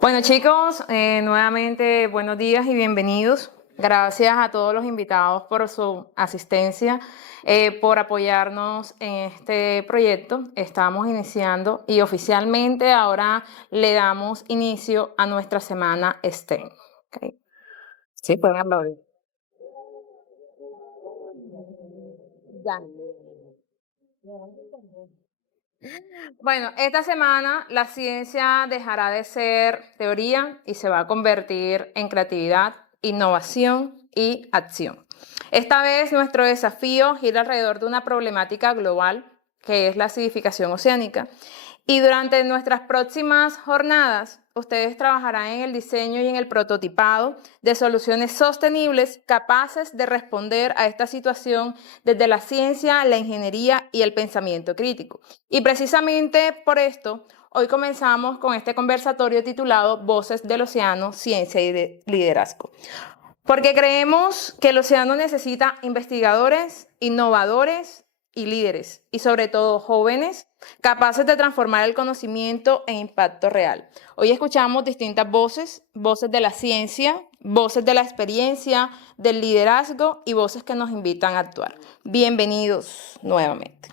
Bueno chicos, nuevamente buenos días y bienvenidos. Gracias a todos los invitados por su asistencia, por apoyarnos en este proyecto. Estamos iniciando y oficialmente ahora le damos inicio a nuestra semana STEM. ¿Ok? Sí, pueden aplaudir. Bueno, esta semana la ciencia dejará de ser teoría y se va a convertir en creatividad, innovación y acción. Esta vez nuestro desafío gira alrededor de una problemática global que es la acidificación oceánica. Y durante nuestras próximas jornadas, ustedes trabajarán en el diseño y en el prototipado de soluciones sostenibles capaces de responder a esta situación desde la ciencia, la ingeniería y el pensamiento crítico. Y precisamente por esto, hoy comenzamos con este conversatorio titulado Voces del Océano, Ciencia y Liderazgo. Porque creemos que el océano necesita investigadores, innovadores y líderes, y sobre todo jóvenes, capaces de transformar el conocimiento en impacto real. Hoy escuchamos distintas voces, voces de la ciencia, voces de la experiencia, del liderazgo y voces que nos invitan a actuar. Bienvenidos nuevamente.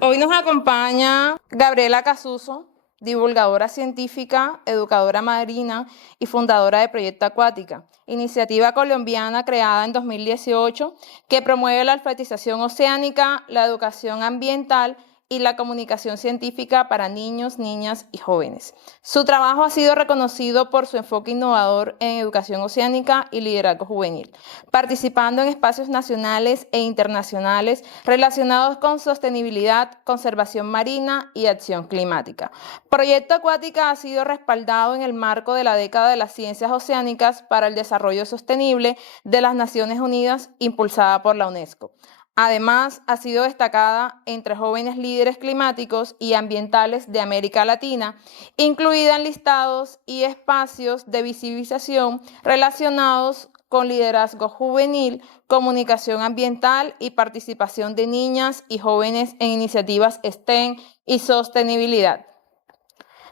Hoy nos acompaña Gabriela Casuso, divulgadora científica, educadora marina y fundadora de Proyecto Acuática, iniciativa colombiana creada en 2018 que promueve la alfabetización oceánica, la educación ambiental y la comunicación científica para niños, niñas y jóvenes. Su trabajo ha sido reconocido por su enfoque innovador en educación oceánica y liderazgo juvenil, participando en espacios nacionales e internacionales relacionados con sostenibilidad, conservación marina y acción climática. Proyecto Acuática ha sido respaldado en el marco de la década de las ciencias oceánicas para el desarrollo sostenible de las Naciones Unidas, impulsada por la UNESCO. Además, ha sido destacada entre jóvenes líderes climáticos y ambientales de América Latina, incluida en listados y espacios de visibilización relacionados con liderazgo juvenil, comunicación ambiental y participación de niñas y jóvenes en iniciativas STEM y sostenibilidad.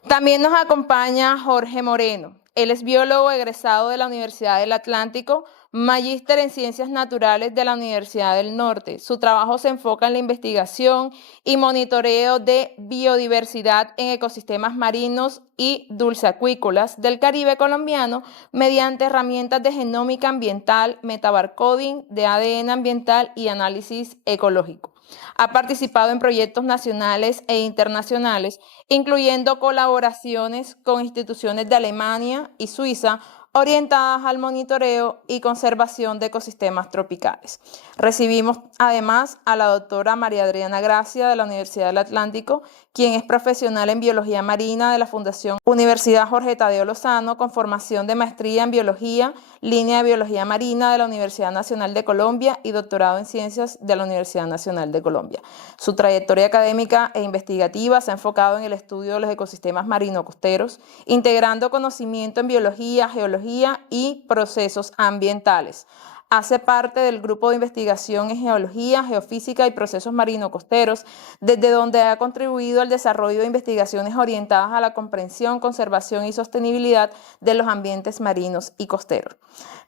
También nos acompaña Jorge Moreno. Él es biólogo egresado de la Universidad del Atlántico, magíster en Ciencias Naturales de la Universidad del Norte. Su trabajo se enfoca en la investigación y monitoreo de biodiversidad en ecosistemas marinos y dulceacuícolas del Caribe colombiano mediante herramientas de genómica ambiental, metabarcoding, de ADN ambiental y análisis ecológico. Ha participado en proyectos nacionales e internacionales, incluyendo colaboraciones con instituciones de Alemania y Suiza orientadas al monitoreo y conservación de ecosistemas tropicales. Recibimos además a la doctora María Adriana Gracia de la Universidad del Atlántico, quien es profesional en biología marina de la Fundación Universidad Jorge Tadeo Lozano, con formación de maestría en biología, línea de biología marina de la Universidad Nacional de Colombia y doctorado en ciencias de la Universidad Nacional de Colombia. Su trayectoria académica e investigativa se ha enfocado en el estudio de los ecosistemas marino-costeros, integrando conocimiento en biología, geología y procesos ambientales. Hace parte del grupo de investigación en geología, geofísica y procesos marino-costeros, desde donde ha contribuido al desarrollo de investigaciones orientadas a la comprensión, conservación y sostenibilidad de los ambientes marinos y costeros.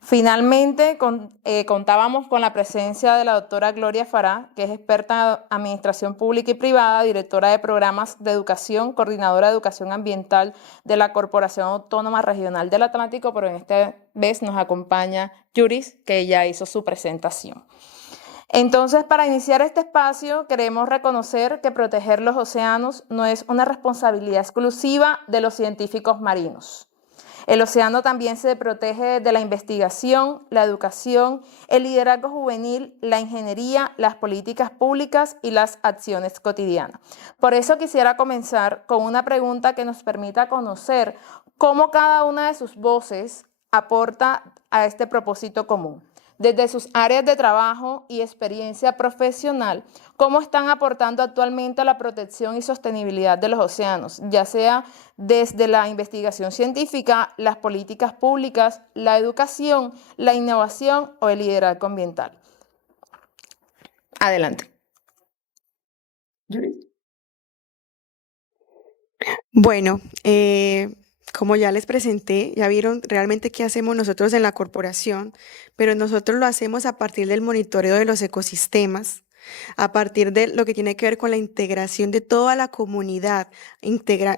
Finalmente, contábamos con la presencia de la doctora Gloria Fará, que es experta en administración pública y privada, directora de programas de educación, coordinadora de educación ambiental de la Corporación Autónoma Regional del Atlántico, pero en esta vez nos acompaña Yuris, que ya hizo su presentación. Entonces, para iniciar este espacio, queremos reconocer que proteger los océanos no es una responsabilidad exclusiva de los científicos marinos. El océano también se protege de la investigación, la educación, el liderazgo juvenil, la ingeniería, las políticas públicas y las acciones cotidianas. Por eso quisiera comenzar con una pregunta que nos permita conocer cómo cada una de sus voces aporta a este propósito común. Desde sus áreas de trabajo y experiencia profesional, cómo están aportando actualmente a la protección y sostenibilidad de los océanos, ya sea desde la investigación científica, las políticas públicas, la educación, la innovación o el liderazgo ambiental. Adelante. Bueno, como ya les presenté, ya vieron realmente qué hacemos nosotros en la corporación, pero nosotros lo hacemos a partir del monitoreo de los ecosistemas, a partir de lo que tiene que ver con la integración de toda la comunidad,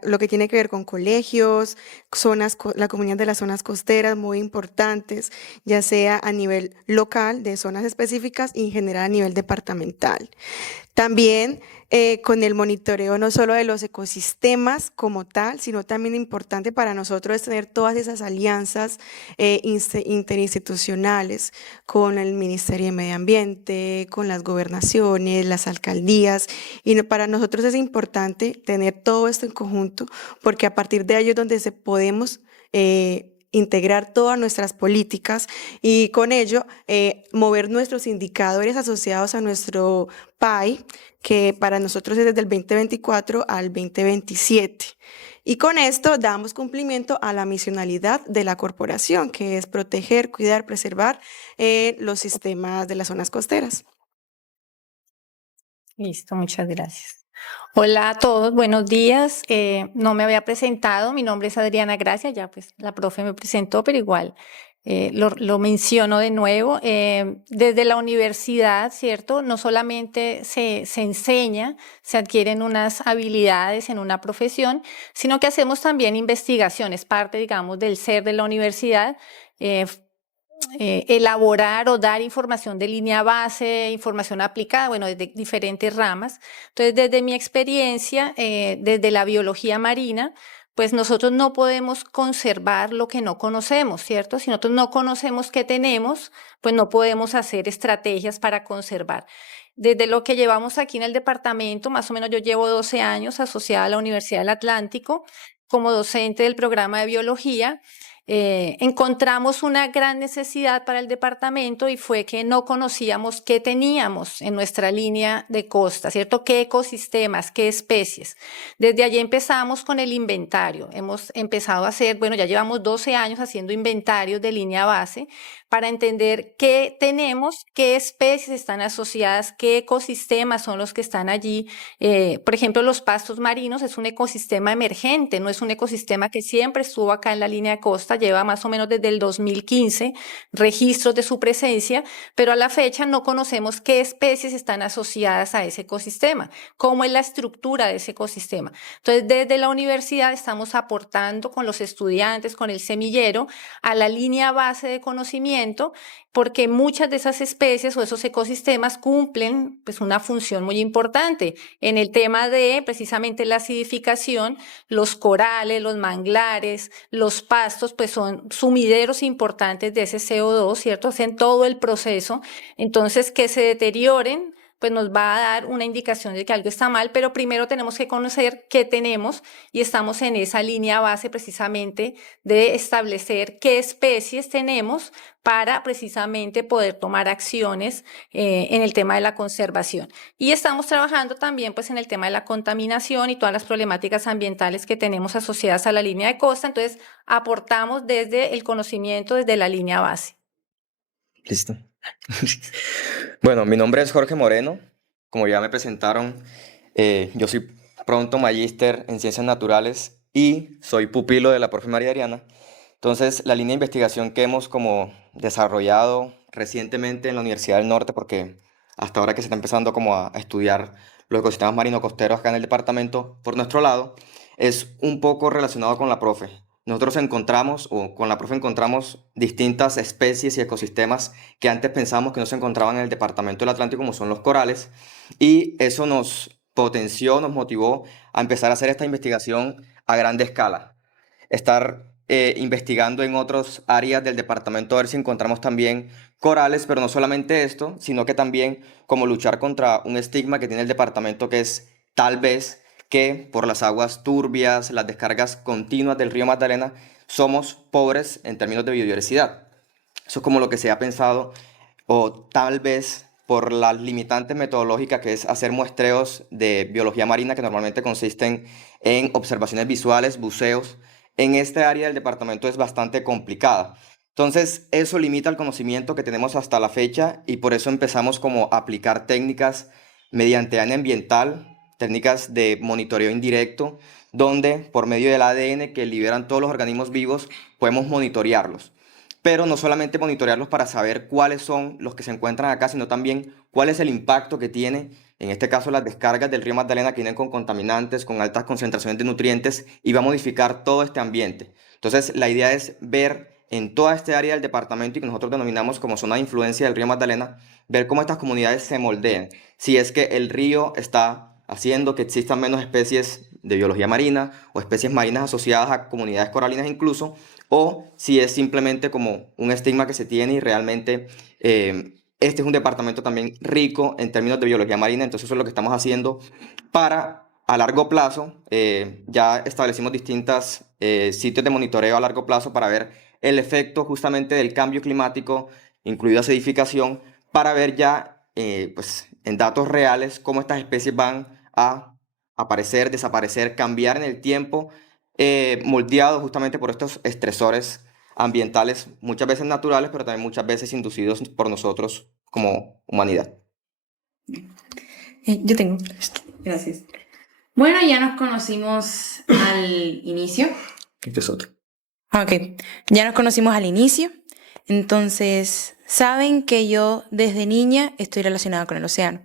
lo que tiene que ver con colegios, la comunidad de las zonas costeras, muy importantes, ya sea a nivel local, de zonas específicas y en general a nivel departamental. También con el monitoreo no solo de los ecosistemas como tal, sino también importante para nosotros es tener todas esas alianzas interinstitucionales con el Ministerio de Medio Ambiente, con las gobernaciones, las alcaldías. Para nosotros es importante tener todo esto en conjunto porque a partir de ello es donde se podemos integrar todas nuestras políticas y con ello mover nuestros indicadores asociados a nuestro PAI, que para nosotros es desde el 2024 al 2027. Y con esto damos cumplimiento a la misionalidad de la corporación, que es proteger, cuidar, preservar los sistemas de las zonas costeras. Listo, muchas gracias. Hola a todos, buenos días. No me había presentado, mi nombre es Adriana Gracia, ya pues la profe me presentó, pero igual lo menciono de nuevo. Desde la universidad, ¿cierto? No solamente se enseña, se adquieren unas habilidades en una profesión, sino que hacemos también investigaciones, parte, digamos, del ser de la universidad. Elaborar o dar información de línea base, información aplicada, bueno, desde diferentes ramas. Entonces, desde mi experiencia, desde la biología marina, pues nosotros no podemos conservar lo que no conocemos, ¿cierto? Si nosotros no conocemos qué tenemos, pues no podemos hacer estrategias para conservar. Desde lo que llevamos aquí en el departamento, más o menos yo llevo 12 años asociada a la Universidad del Atlántico como docente del programa de biología. Encontramos una gran necesidad para el departamento y fue que no conocíamos qué teníamos en nuestra línea de costa, ¿cierto? ¿Qué ecosistemas, qué especies? Desde allí empezamos con el inventario. Hemos empezado a hacer, bueno, ya llevamos 12 años haciendo inventarios de línea base para entender qué tenemos, qué especies están asociadas, qué ecosistemas son los que están allí. Por ejemplo, los pastos marinos es un ecosistema emergente, no es un ecosistema que siempre estuvo acá en la línea de costa, lleva más o menos desde el 2015 registros de su presencia, pero a la fecha no conocemos qué especies están asociadas a ese ecosistema, cómo es la estructura de ese ecosistema. Entonces, desde la universidad estamos aportando con los estudiantes, con el semillero, a la línea base de conocimiento, porque muchas de esas especies o esos ecosistemas cumplen pues, una función muy importante. En el tema de precisamente la acidificación, los corales, los manglares, los pastos, pues son sumideros importantes de ese CO2, ¿cierto? Hacen todo el proceso. Entonces, que se deterioren, pues nos va a dar una indicación de que algo está mal, pero primero tenemos que conocer qué tenemos y estamos en esa línea base precisamente de establecer qué especies tenemos para precisamente poder tomar acciones en el tema de la conservación. Y estamos trabajando también pues en el tema de la contaminación y todas las problemáticas ambientales que tenemos asociadas a la línea de costa, entonces aportamos desde el conocimiento, desde la línea base. Listo. Bueno, mi nombre es Jorge Moreno. Como ya me presentaron, yo soy pronto magíster en Ciencias Naturales y soy pupilo de la profe María Ariana. Entonces, la línea de investigación que hemos como desarrollado recientemente en la Universidad del Norte, porque hasta ahora que se está empezando como a estudiar los ecosistemas marino-costeros acá en el departamento, por nuestro lado, es un poco relacionado con la profe. Nosotros encontramos, o con la profe encontramos distintas especies y ecosistemas que antes pensábamos que no se encontraban en el departamento del Atlántico, como son los corales, y eso nos potenció, nos motivó a empezar a hacer esta investigación a grande escala. Estar investigando en otras áreas del departamento a ver si encontramos también corales, pero no solamente esto, sino que también como luchar contra un estigma que tiene el departamento que es tal vez que por las aguas turbias, las descargas continuas del río Magdalena, somos pobres en términos de biodiversidad. Eso es como lo que se ha pensado, o tal vez por las limitantes metodológicas que es hacer muestreos de biología marina que normalmente consisten en observaciones visuales, buceos. En este área del departamento es bastante complicada. Entonces, eso limita el conocimiento que tenemos hasta la fecha y por eso empezamos como a aplicar técnicas mediante ANE ambiental, técnicas de monitoreo indirecto, donde por medio del ADN que liberan todos los organismos vivos, podemos monitorearlos. Pero no solamente monitorearlos para saber cuáles son los que se encuentran acá, sino también cuál es el impacto que tiene, en este caso las descargas del río Magdalena, que vienen con contaminantes, con altas concentraciones de nutrientes, y va a modificar todo este ambiente. Entonces, la idea es ver en toda esta área del departamento y que nosotros denominamos como zona de influencia del río Magdalena, ver cómo estas comunidades se moldean. Si es que el río está haciendo que existan menos especies de biología marina o especies marinas asociadas a comunidades coralinas incluso, o si es simplemente como un estigma que se tiene y realmente este es un departamento también rico en términos de biología marina. Entonces eso es lo que estamos haciendo para a largo plazo. Ya establecimos distintos sitios de monitoreo a largo plazo para ver el efecto justamente del cambio climático, incluida acidificación, para ver ya pues, en datos reales cómo estas especies van a aparecer, desaparecer, cambiar en el tiempo, moldeados justamente por estos estresores ambientales, muchas veces naturales, pero también muchas veces inducidos por nosotros como humanidad. Yo tengo. Gracias. Bueno, ya nos conocimos al inicio. Este es otro. Ok, ya nos conocimos al inicio. Entonces, saben que yo desde niña estoy relacionada con el océano.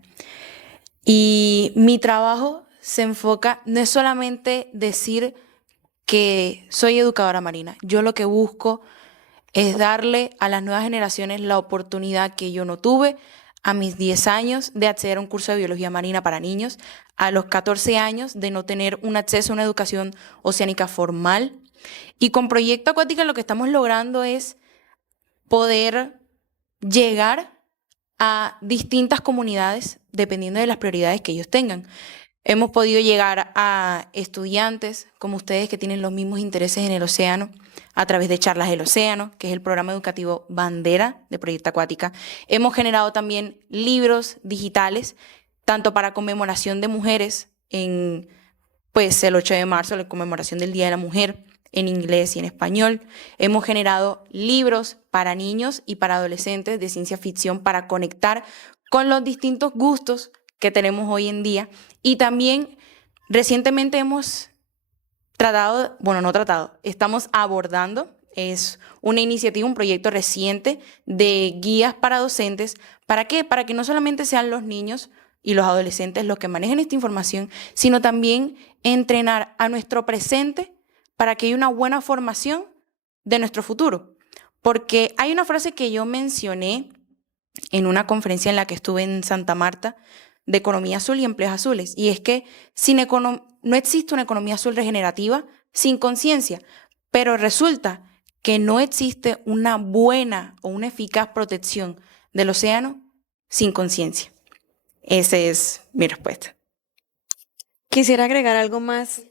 Y mi trabajo se enfoca, no es solamente decir que soy educadora marina. Yo lo que busco es darle a las nuevas generaciones la oportunidad que yo no tuve a mis 10 años de acceder a un curso de biología marina para niños, a los 14 años de no tener un acceso a una educación oceánica formal. Y con Proyecto Acuática lo que estamos logrando es poder llegar a distintas comunidades dependiendo de las prioridades que ellos tengan. Hemos podido llegar a estudiantes como ustedes que tienen los mismos intereses en el océano a través de Charlas del Océano, que es el programa educativo bandera de Proyecto Acuática. Hemos generado también libros digitales, tanto para conmemoración de mujeres en pues, el 8 de marzo, la conmemoración del Día de la Mujer, en inglés y en español. Hemos generado libros para niños y para adolescentes de ciencia ficción para conectar con los distintos gustos que tenemos hoy en día. Y también recientemente hemos estamos abordando, es una iniciativa, un proyecto reciente de guías para docentes. ¿Para qué? Para que no solamente sean los niños y los adolescentes los que manejen esta información, sino también entrenar a nuestro presente para que haya una buena formación de nuestro futuro. Porque hay una frase que yo mencioné en una conferencia en la que estuve en Santa Marta de economía azul y empleos azules, y es que no existe una economía azul regenerativa sin conciencia, pero resulta que no existe una buena o una eficaz protección del océano sin conciencia. Esa es mi respuesta. Quisiera agregar algo más.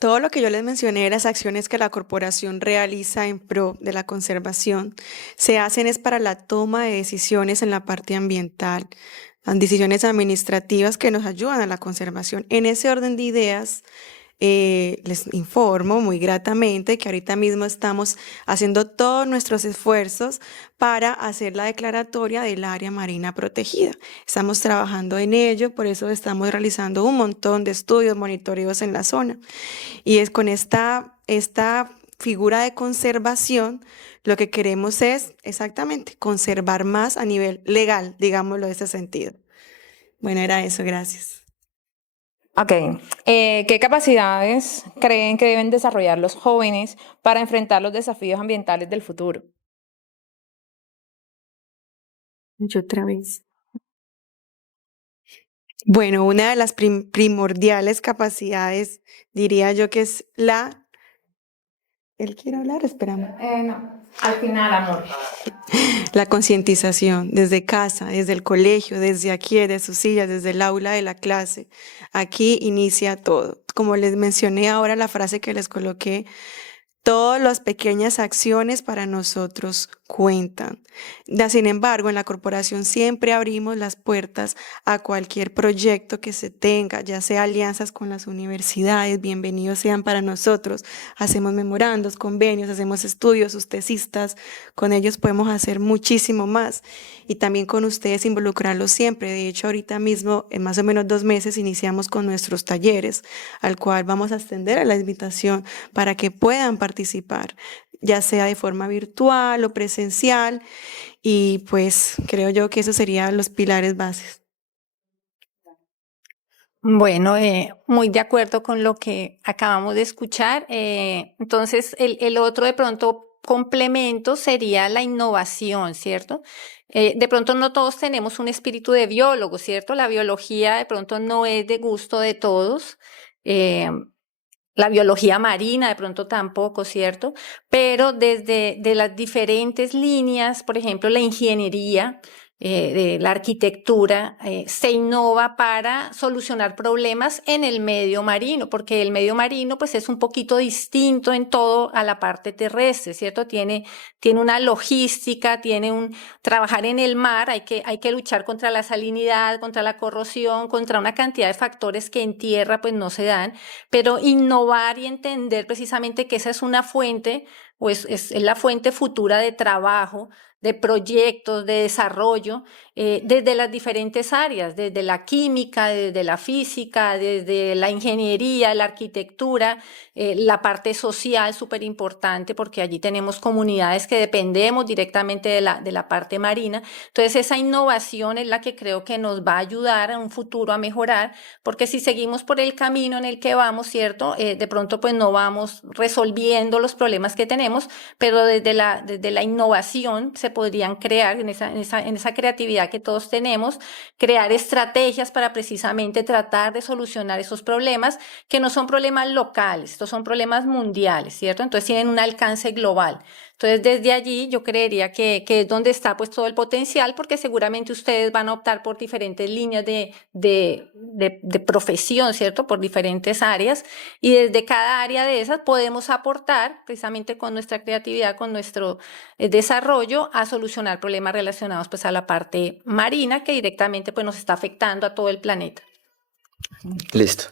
Todo lo que yo les mencioné, las acciones que la corporación realiza en pro de la conservación, se hacen es para la toma de decisiones en la parte ambiental, las decisiones administrativas que nos ayudan a la conservación. En ese orden de ideas, les informo muy gratamente que ahorita mismo estamos haciendo todos nuestros esfuerzos para hacer la declaratoria del área marina protegida. Estamos trabajando en ello, por eso estamos realizando un montón de estudios, monitoreos en la zona. Y es con esta figura de conservación, lo que queremos es exactamente conservar más a nivel legal, digámoslo de ese sentido. Bueno, era eso, gracias. Ok, ¿qué capacidades creen que deben desarrollar los jóvenes para enfrentar los desafíos ambientales del futuro? Yo otra vez. Bueno, una de las primordiales capacidades, diría yo que es la... ¿Él quiere hablar? Espérame. No, al final, amor. La concientización, desde casa, desde el colegio, desde aquí, desde sus sillas, desde el aula de la clase. Aquí inicia todo. Como les mencioné ahora, la frase que les coloqué, Todas las pequeñas acciones para nosotros cuentan. Sin embargo, en la corporación siempre abrimos las puertas a cualquier proyecto que se tenga, ya sea alianzas con las universidades, bienvenidos sean para nosotros. Hacemos memorandos, convenios, hacemos estudios, sus tesistas, con ellos podemos hacer muchísimo más y también con ustedes involucrarlos siempre. De hecho, ahorita mismo, en más o menos 2 meses, iniciamos con nuestros talleres, al cual vamos a extender a la invitación para que puedan participar, ya sea de forma virtual o presencial, y pues creo yo que esos serían los pilares bases. Bueno, muy de acuerdo con lo que acabamos de escuchar. Entonces, el otro de pronto complemento sería la innovación, ¿cierto? De pronto no todos tenemos un espíritu de biólogo, ¿cierto? La biología de pronto no es de gusto de todos. La biología marina de pronto tampoco, ¿cierto? Pero desde de las diferentes líneas, por ejemplo, la ingeniería, de la arquitectura, se innova para solucionar problemas en el medio marino, porque el medio marino pues es un poquito distinto en todo a la parte terrestre, ¿cierto? Tiene una logística, trabajar en el mar, hay que luchar contra la salinidad, contra la corrosión, contra una cantidad de factores que en tierra pues no se dan, pero innovar y entender precisamente que esa es una fuente, o es la fuente futura de trabajo, de proyectos, de desarrollo, desde las diferentes áreas, desde la química, desde la física, desde la ingeniería, la arquitectura, la parte social, súper importante, porque allí tenemos comunidades que dependemos directamente de la parte marina. Entonces, esa innovación es la que creo que nos va a ayudar a un futuro a mejorar, porque si seguimos por el camino en el que vamos, ¿cierto? De pronto, pues no vamos resolviendo los problemas que tenemos, pero desde la innovación se podrían crear, en esa creatividad que todos tenemos, crear estrategias para precisamente tratar de solucionar esos problemas, que no son problemas locales, estos son problemas mundiales, ¿cierto? Entonces tienen un alcance global. Entonces, desde allí yo creería que es donde está pues todo el potencial, porque seguramente ustedes van a optar por diferentes líneas de profesión, ¿cierto? Por diferentes áreas, y desde cada área de esas podemos aportar precisamente con nuestra creatividad, con nuestro desarrollo, a solucionar problemas relacionados pues a la parte marina, que directamente pues nos está afectando a todo el planeta. Listo.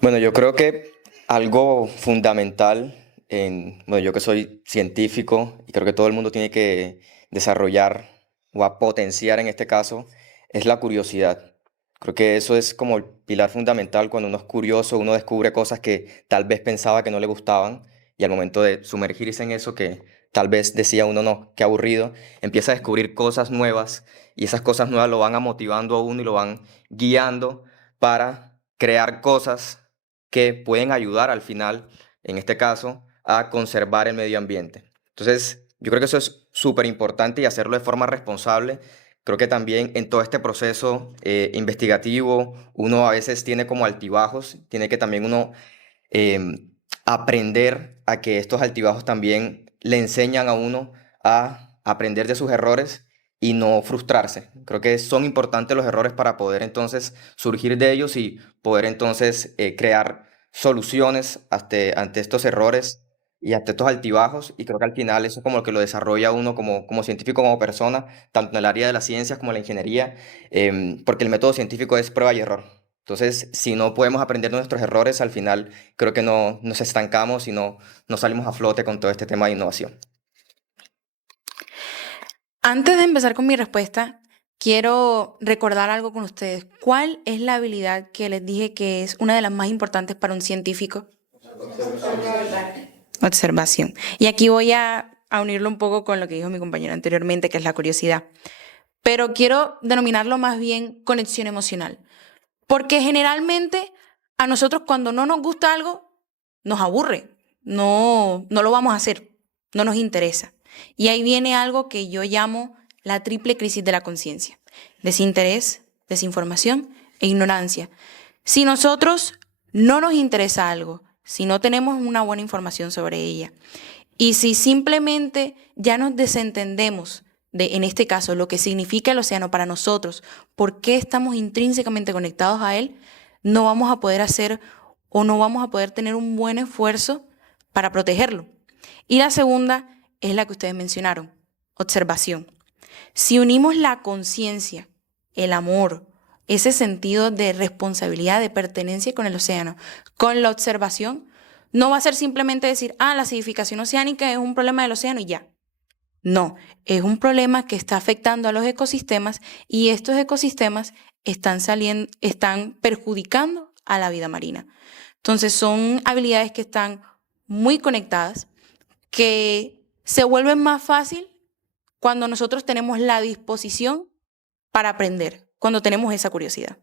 Bueno, yo creo que algo fundamental bueno, yo que soy científico y creo que todo el mundo tiene que desarrollar o a potenciar en este caso, es la curiosidad. Creo que eso es como el pilar fundamental. Cuando uno es curioso, uno descubre cosas que tal vez pensaba que no le gustaban y al momento de sumergirse en eso que tal vez decía uno no, qué aburrido, empieza a descubrir cosas nuevas y esas cosas nuevas lo van motivando a uno y lo van guiando para crear cosas que pueden ayudar al final, en este caso, a conservar el medio ambiente. Entonces, yo creo que eso es súper importante y hacerlo de forma responsable. Creo que también en todo este proceso investigativo uno a veces tiene como altibajos, tiene que también uno aprender a que estos altibajos también le enseñan a uno a aprender de sus errores y no frustrarse. Creo que son importantes los errores para poder entonces surgir de ellos y poder entonces crear soluciones ante estos errores y ante estos altibajos, y creo que al final eso es como lo que lo desarrolla uno como científico, como persona, tanto en el área de las ciencias como en la ingeniería, porque el método científico es prueba y error. Entonces, si no podemos aprender de nuestros errores, al final creo que no nos estancamos y no salimos a flote con todo este tema de innovación. Antes de empezar con mi respuesta, quiero recordar algo con ustedes. ¿Cuál es la habilidad que les dije que es una de las más importantes para un científico? Observación. Y aquí voy a unirlo un poco con lo que dijo mi compañero anteriormente, que es la curiosidad. Pero quiero denominarlo más bien conexión emocional. Porque generalmente a nosotros cuando no nos gusta algo, nos aburre, no lo vamos a hacer, no nos interesa. Y ahí viene algo que yo llamo la triple crisis de la conciencia: desinterés, desinformación e ignorancia. Si nosotros no nos interesa algo, si no tenemos una buena información sobre ella, y si simplemente ya nos desentendemos de, en este caso, lo que significa el océano para nosotros, por qué estamos intrínsecamente conectados a él, no vamos a poder hacer o no vamos a poder tener un buen esfuerzo para protegerlo, Y la segunda es la que ustedes mencionaron, observación. Si unimos la conciencia, el amor, ese sentido de responsabilidad, de pertenencia con el océano, con la observación, no va a ser simplemente decir, la acidificación oceánica es un problema del océano y ya. No, es un problema que está afectando a los ecosistemas y estos ecosistemas están perjudicando a la vida marina. Entonces son habilidades que están muy conectadas, que se vuelven más fácil cuando nosotros tenemos la disposición para aprender, cuando tenemos esa curiosidad.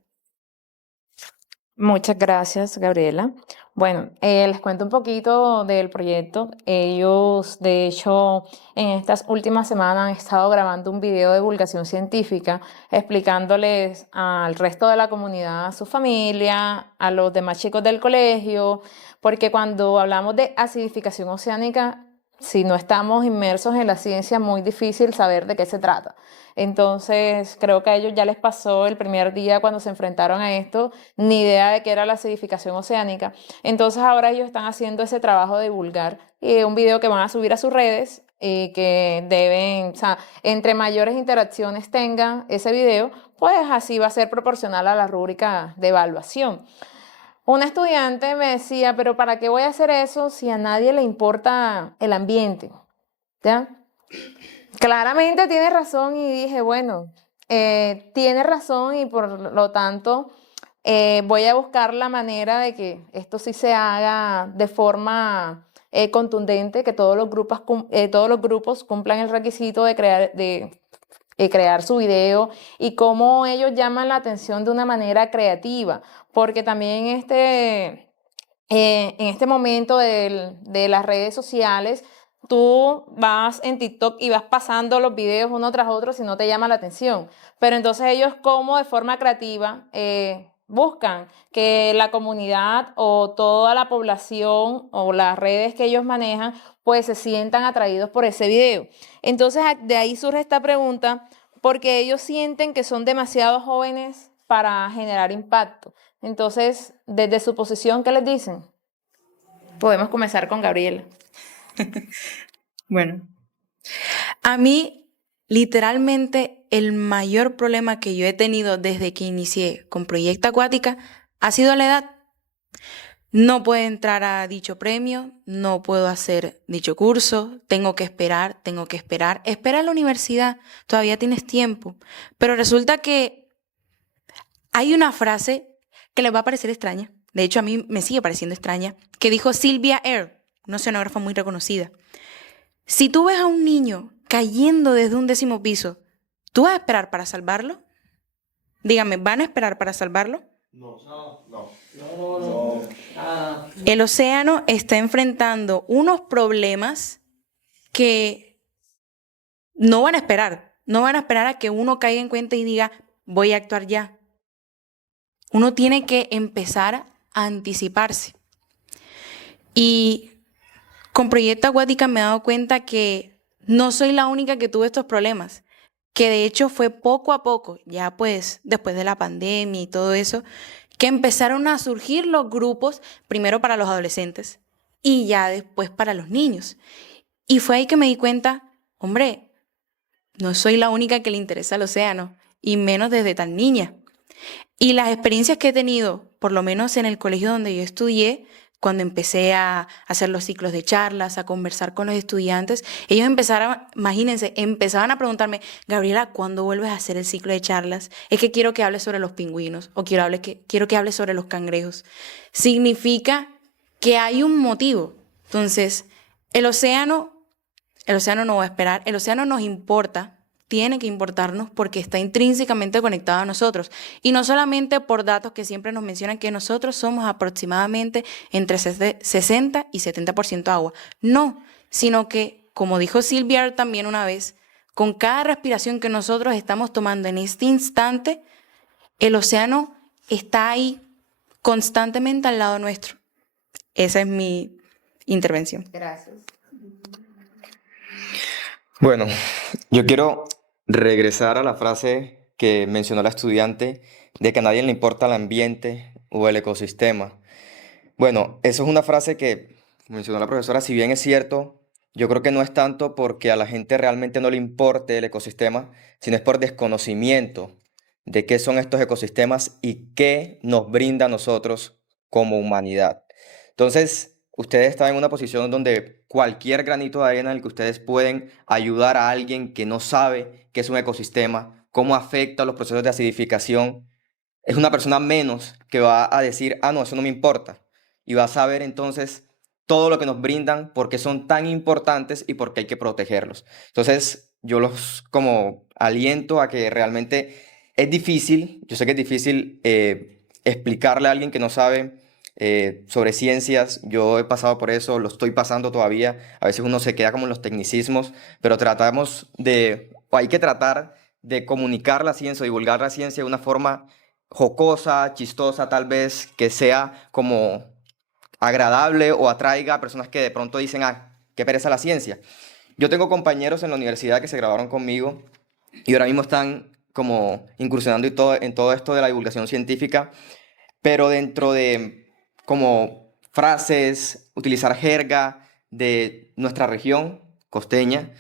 Muchas gracias, Gabriela. Bueno, les cuento un poquito del proyecto. Ellos, de hecho, en estas últimas semanas han estado grabando un video de divulgación científica explicándoles al resto de la comunidad, a su familia, a los demás chicos del colegio, porque cuando hablamos de acidificación oceánica, si no estamos inmersos en la ciencia, es muy difícil saber de qué se trata. Entonces, creo que a ellos ya les pasó el primer día cuando se enfrentaron a esto, ni idea de qué era la acidificación oceánica. Entonces, ahora ellos están haciendo ese trabajo de divulgar un video que van a subir a sus redes, que deben, o sea, entre mayores interacciones tengan ese video, pues así va a ser proporcional a la rúbrica de evaluación. Un estudiante me decía, pero ¿para qué voy a hacer eso si a nadie le importa el ambiente? ¿Ya? Claramente tiene razón y dije, bueno, tiene razón y por lo tanto voy a buscar la manera de que esto sí se haga de forma contundente, que todos los grupos cumplan el requisito de crear su video y cómo ellos llaman la atención de una manera creativa, porque también en este momento de las redes sociales, tú vas en TikTok y vas pasando los videos uno tras otro si no te llama la atención. Pero entonces ellos como de forma creativa buscan que la comunidad o toda la población o las redes que ellos manejan pues se sientan atraídos por ese video. Entonces de ahí surge esta pregunta porque ellos sienten que son demasiado jóvenes para generar impacto. Entonces, desde su posición, ¿qué les dicen? Podemos comenzar con Gabriela. Bueno, a mí literalmente el mayor problema que yo he tenido desde que inicié con Proyecto Acuática ha sido la edad. No puedo entrar a dicho premio, no puedo hacer dicho curso, tengo que esperar. Espera en la universidad, todavía tienes tiempo. Pero resulta que hay una frase que les va a parecer extraña, de hecho a mí me sigue pareciendo extraña, que dijo Sylvia Earle, una oceanógrafa muy reconocida. Si tú ves a un niño cayendo desde un 10º piso, ¿tú vas a esperar para salvarlo? Díganme, ¿van a esperar para salvarlo? No. El océano está enfrentando unos problemas que no van a esperar a que uno caiga en cuenta y diga, voy a actuar ya. Uno tiene que empezar a anticiparse. Y con Proyecto Acuática me he dado cuenta que no soy la única que tuvo estos problemas, que de hecho fue poco a poco, ya pues después de la pandemia y todo eso, que empezaron a surgir los grupos, primero para los adolescentes y ya después para los niños. Y fue ahí que me di cuenta, hombre, no soy la única que le interesa el océano, y menos desde tan niña. Y las experiencias que he tenido, por lo menos en el colegio donde yo estudié, cuando empecé a hacer los ciclos de charlas, a conversar con los estudiantes, ellos empezaban a preguntarme, Gabriela, ¿cuándo vuelves a hacer el ciclo de charlas? Es que quiero que hables sobre los pingüinos o quiero que hables sobre los cangrejos. Significa que hay un motivo. Entonces, el océano no va a esperar, el océano nos importa, tiene que importarnos porque está intrínsecamente conectado a nosotros. Y no solamente por datos que siempre nos mencionan que nosotros somos aproximadamente entre 60 y 70% agua. No, sino que, como dijo Sylvia también una vez, con cada respiración que nosotros estamos tomando en este instante, el océano está ahí constantemente al lado nuestro. Esa es mi intervención. Gracias. Bueno, yo quiero regresar a la frase que mencionó la estudiante de que a nadie le importa el ambiente o el ecosistema. Bueno, eso es una frase que mencionó la profesora, si bien es cierto, yo creo que no es tanto porque a la gente realmente no le importe el ecosistema, sino es por desconocimiento de qué son estos ecosistemas y qué nos brinda a nosotros como humanidad. Entonces, ustedes están en una posición donde cualquier granito de arena en el que ustedes pueden ayudar a alguien que no sabe qué es un ecosistema, cómo afecta los procesos de acidificación, es una persona menos que va a decir, ah, no, eso no me importa. Y va a saber entonces todo lo que nos brindan, por qué son tan importantes y por qué hay que protegerlos. Entonces, yo los como aliento a que realmente es difícil, yo sé que es difícil explicarle a alguien que no sabe sobre ciencias. Yo he pasado por eso, lo estoy pasando todavía. A veces uno se queda como en los tecnicismos, pero o hay que tratar de comunicar la ciencia, divulgar la ciencia de una forma jocosa, chistosa tal vez, que sea como agradable o atraiga a personas que de pronto dicen, ah, qué pereza la ciencia. Yo tengo compañeros en la universidad que se graduaron conmigo y ahora mismo están como incursionando en todo esto de la divulgación científica, pero dentro de como frases, utilizar jerga de nuestra región costeña,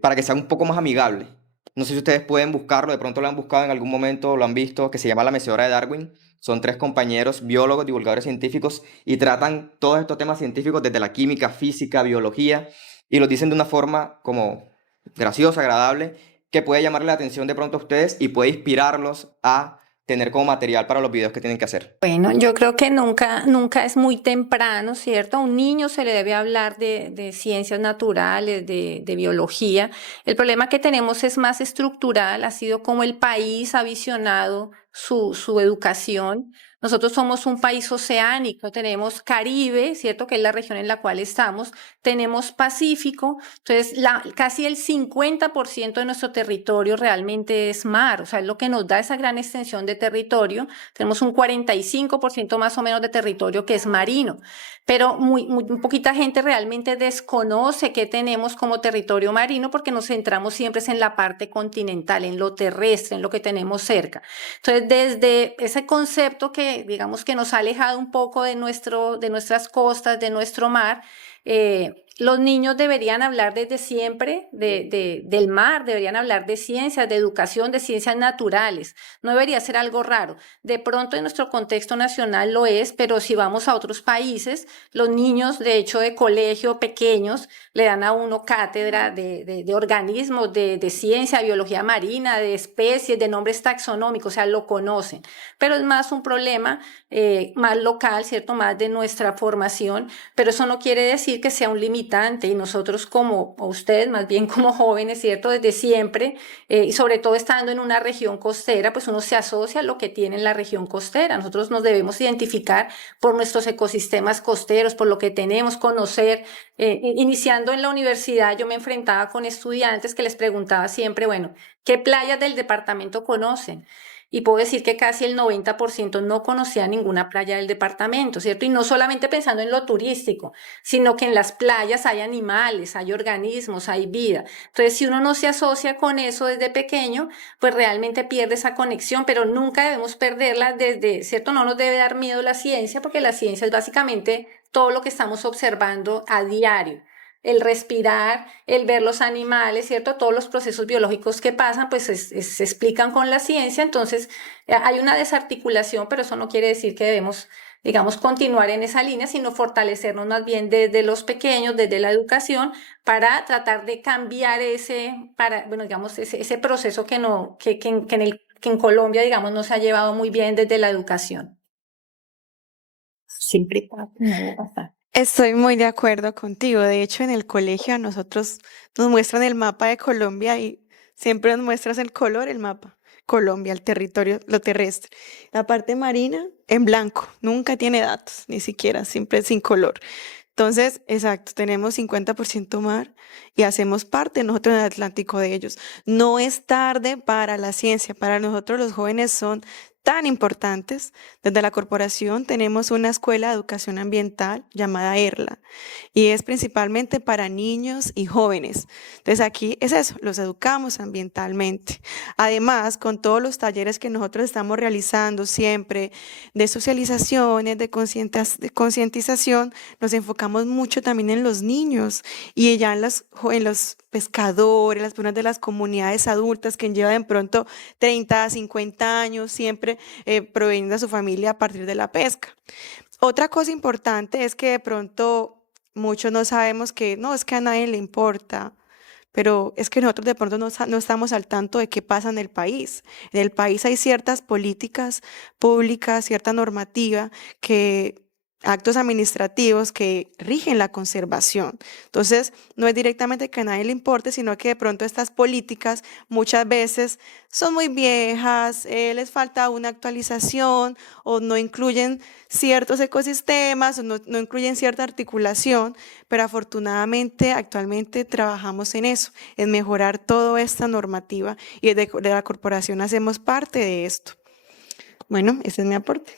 para que sea un poco más amigable. No sé si ustedes pueden buscarlo, de pronto lo han buscado en algún momento, lo han visto, que se llama La Mecedora de Darwin. Son tres compañeros, biólogos, divulgadores científicos, y tratan todos estos temas científicos desde la química, física, biología, y los dicen de una forma como graciosa, agradable, que puede llamarle la atención de pronto a ustedes y puede inspirarlos a tener como material para los videos que tienen que hacer. Bueno, yo creo que nunca es muy temprano, ¿cierto? A un niño se le debe hablar de ciencias naturales, de biología. El problema que tenemos es más estructural, ha sido como el país ha visionado su educación. Nosotros somos un país oceánico, tenemos Caribe, ¿cierto? Que es la región en la cual estamos, tenemos Pacífico, entonces casi el 50% de nuestro territorio realmente es mar, o sea, es lo que nos da esa gran extensión de territorio. Tenemos un 45% más o menos de territorio que es marino, pero muy poquita gente realmente desconoce qué tenemos como territorio marino porque nos centramos siempre en la parte continental, en lo terrestre, en lo que tenemos cerca. Entonces, desde ese concepto que digamos que nos ha alejado un poco de nuestras costas, de nuestro mar, los niños deberían hablar desde siempre del mar, deberían hablar de ciencias, de educación, de ciencias naturales. No debería ser algo raro. De pronto en nuestro contexto nacional lo es, pero si vamos a otros países, los niños, de hecho, de colegio pequeños, le dan a uno cátedra de organismos, de ciencia, biología marina, de especies, de nombres taxonómicos, o sea, lo conocen. Pero es más un problema más local, ¿cierto? Más de nuestra formación, pero eso no quiere decir que sea un limitante y nosotros o ustedes más bien como jóvenes, ¿cierto? Desde siempre, y sobre todo estando en una región costera, pues uno se asocia a lo que tiene en la región costera. Nosotros nos debemos identificar por nuestros ecosistemas costeros, por lo que tenemos, conocer. Iniciando en la universidad, yo me enfrentaba con estudiantes que les preguntaba siempre, bueno, ¿qué playas del departamento conocen? Y puedo decir que casi el 90% no conocía ninguna playa del departamento, ¿cierto? Y no solamente pensando en lo turístico, sino que en las playas hay animales, hay organismos, hay vida. Entonces, si uno no se asocia con eso desde pequeño, pues realmente pierde esa conexión, pero nunca debemos perderla ¿cierto? No nos debe dar miedo la ciencia, porque la ciencia es básicamente todo lo que estamos observando a diario. El respirar, el ver los animales, ¿cierto? Todos los procesos biológicos que pasan, pues se explican con la ciencia. Entonces, hay una desarticulación, pero eso no quiere decir que debemos, digamos, continuar en esa línea, sino fortalecernos más bien desde los pequeños, desde la educación, para tratar de cambiar ese proceso que en Colombia, digamos, no se ha llevado muy bien desde la educación. Siempre pasa. Estoy muy de acuerdo contigo. De hecho, en el colegio a nosotros nos muestran el mapa de Colombia y siempre nos muestras el color, el mapa. Colombia, el territorio, lo terrestre. La parte marina en blanco, nunca tiene datos, ni siquiera, siempre sin color. Entonces, exacto, tenemos 50% mar y hacemos parte nosotros en el Atlántico de ellos. No es tarde para la ciencia, para nosotros los jóvenes son tan importantes. Desde la corporación tenemos una escuela de educación ambiental llamada ERLA y es principalmente para niños y jóvenes. Entonces aquí es eso, los educamos ambientalmente. Además, con todos los talleres que nosotros estamos realizando siempre de socializaciones, de concientización, nos enfocamos mucho también en los niños y ya en los pescadores, las personas de las comunidades adultas que llevan de pronto 30, 50 años siempre proveyendo a su familia a partir de la pesca. Otra cosa importante es que de pronto muchos no sabemos que no, es que a nadie le importa, pero es que nosotros de pronto no estamos al tanto de qué pasa en el país. En el país hay ciertas políticas públicas, cierta normativa actos administrativos que rigen la conservación. Entonces, no es directamente que a nadie le importe, sino que de pronto estas políticas muchas veces son muy viejas, les falta una actualización o no incluyen ciertos ecosistemas o no incluyen cierta articulación, pero afortunadamente actualmente trabajamos en eso, en mejorar toda esta normativa y desde la corporación hacemos parte de esto. Bueno, ese es mi aporte.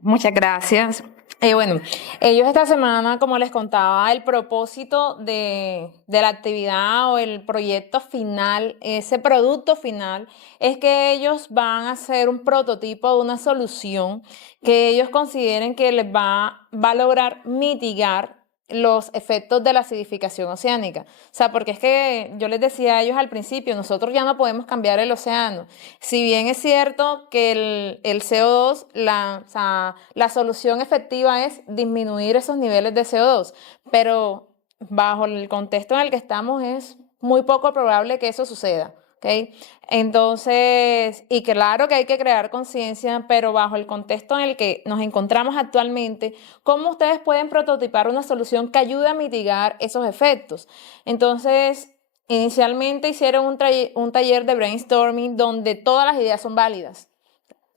Muchas gracias. Bueno, ellos esta semana, como les contaba, el propósito de la actividad o el proyecto final, ese producto final, es que ellos van a hacer un prototipo de una solución que ellos consideren que les va a lograr mitigar los efectos de la acidificación oceánica. O sea, porque es que yo les decía a ellos al principio, nosotros ya no podemos cambiar el océano. Si bien es cierto que el CO2, la solución efectiva es disminuir esos niveles de CO2, pero bajo el contexto en el que estamos es muy poco probable que eso suceda. ¿Okay? Entonces, y claro que hay que crear conciencia, pero bajo el contexto en el que nos encontramos actualmente, ¿cómo ustedes pueden prototipar una solución que ayude a mitigar esos efectos? Entonces, inicialmente hicieron un taller de brainstorming donde todas las ideas son válidas.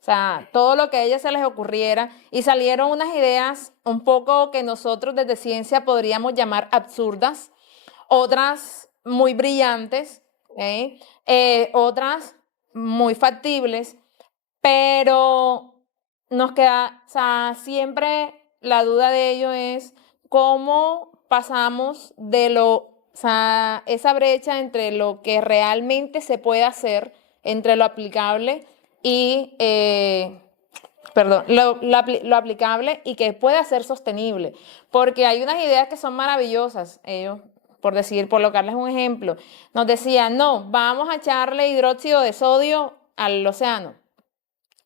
O sea, todo lo que a ellas se les ocurriera y salieron unas ideas un poco que nosotros desde ciencia podríamos llamar absurdas, otras muy brillantes, ¿okay? Otras muy factibles, pero nos queda, o sea, siempre la duda de ello es cómo pasamos de esa brecha entre lo que realmente se puede hacer, entre lo aplicable y, lo aplicable y que pueda ser sostenible, porque hay unas ideas que son maravillosas, ellos por colocarles un ejemplo, nos decían, no, vamos a echarle hidróxido de sodio al océano.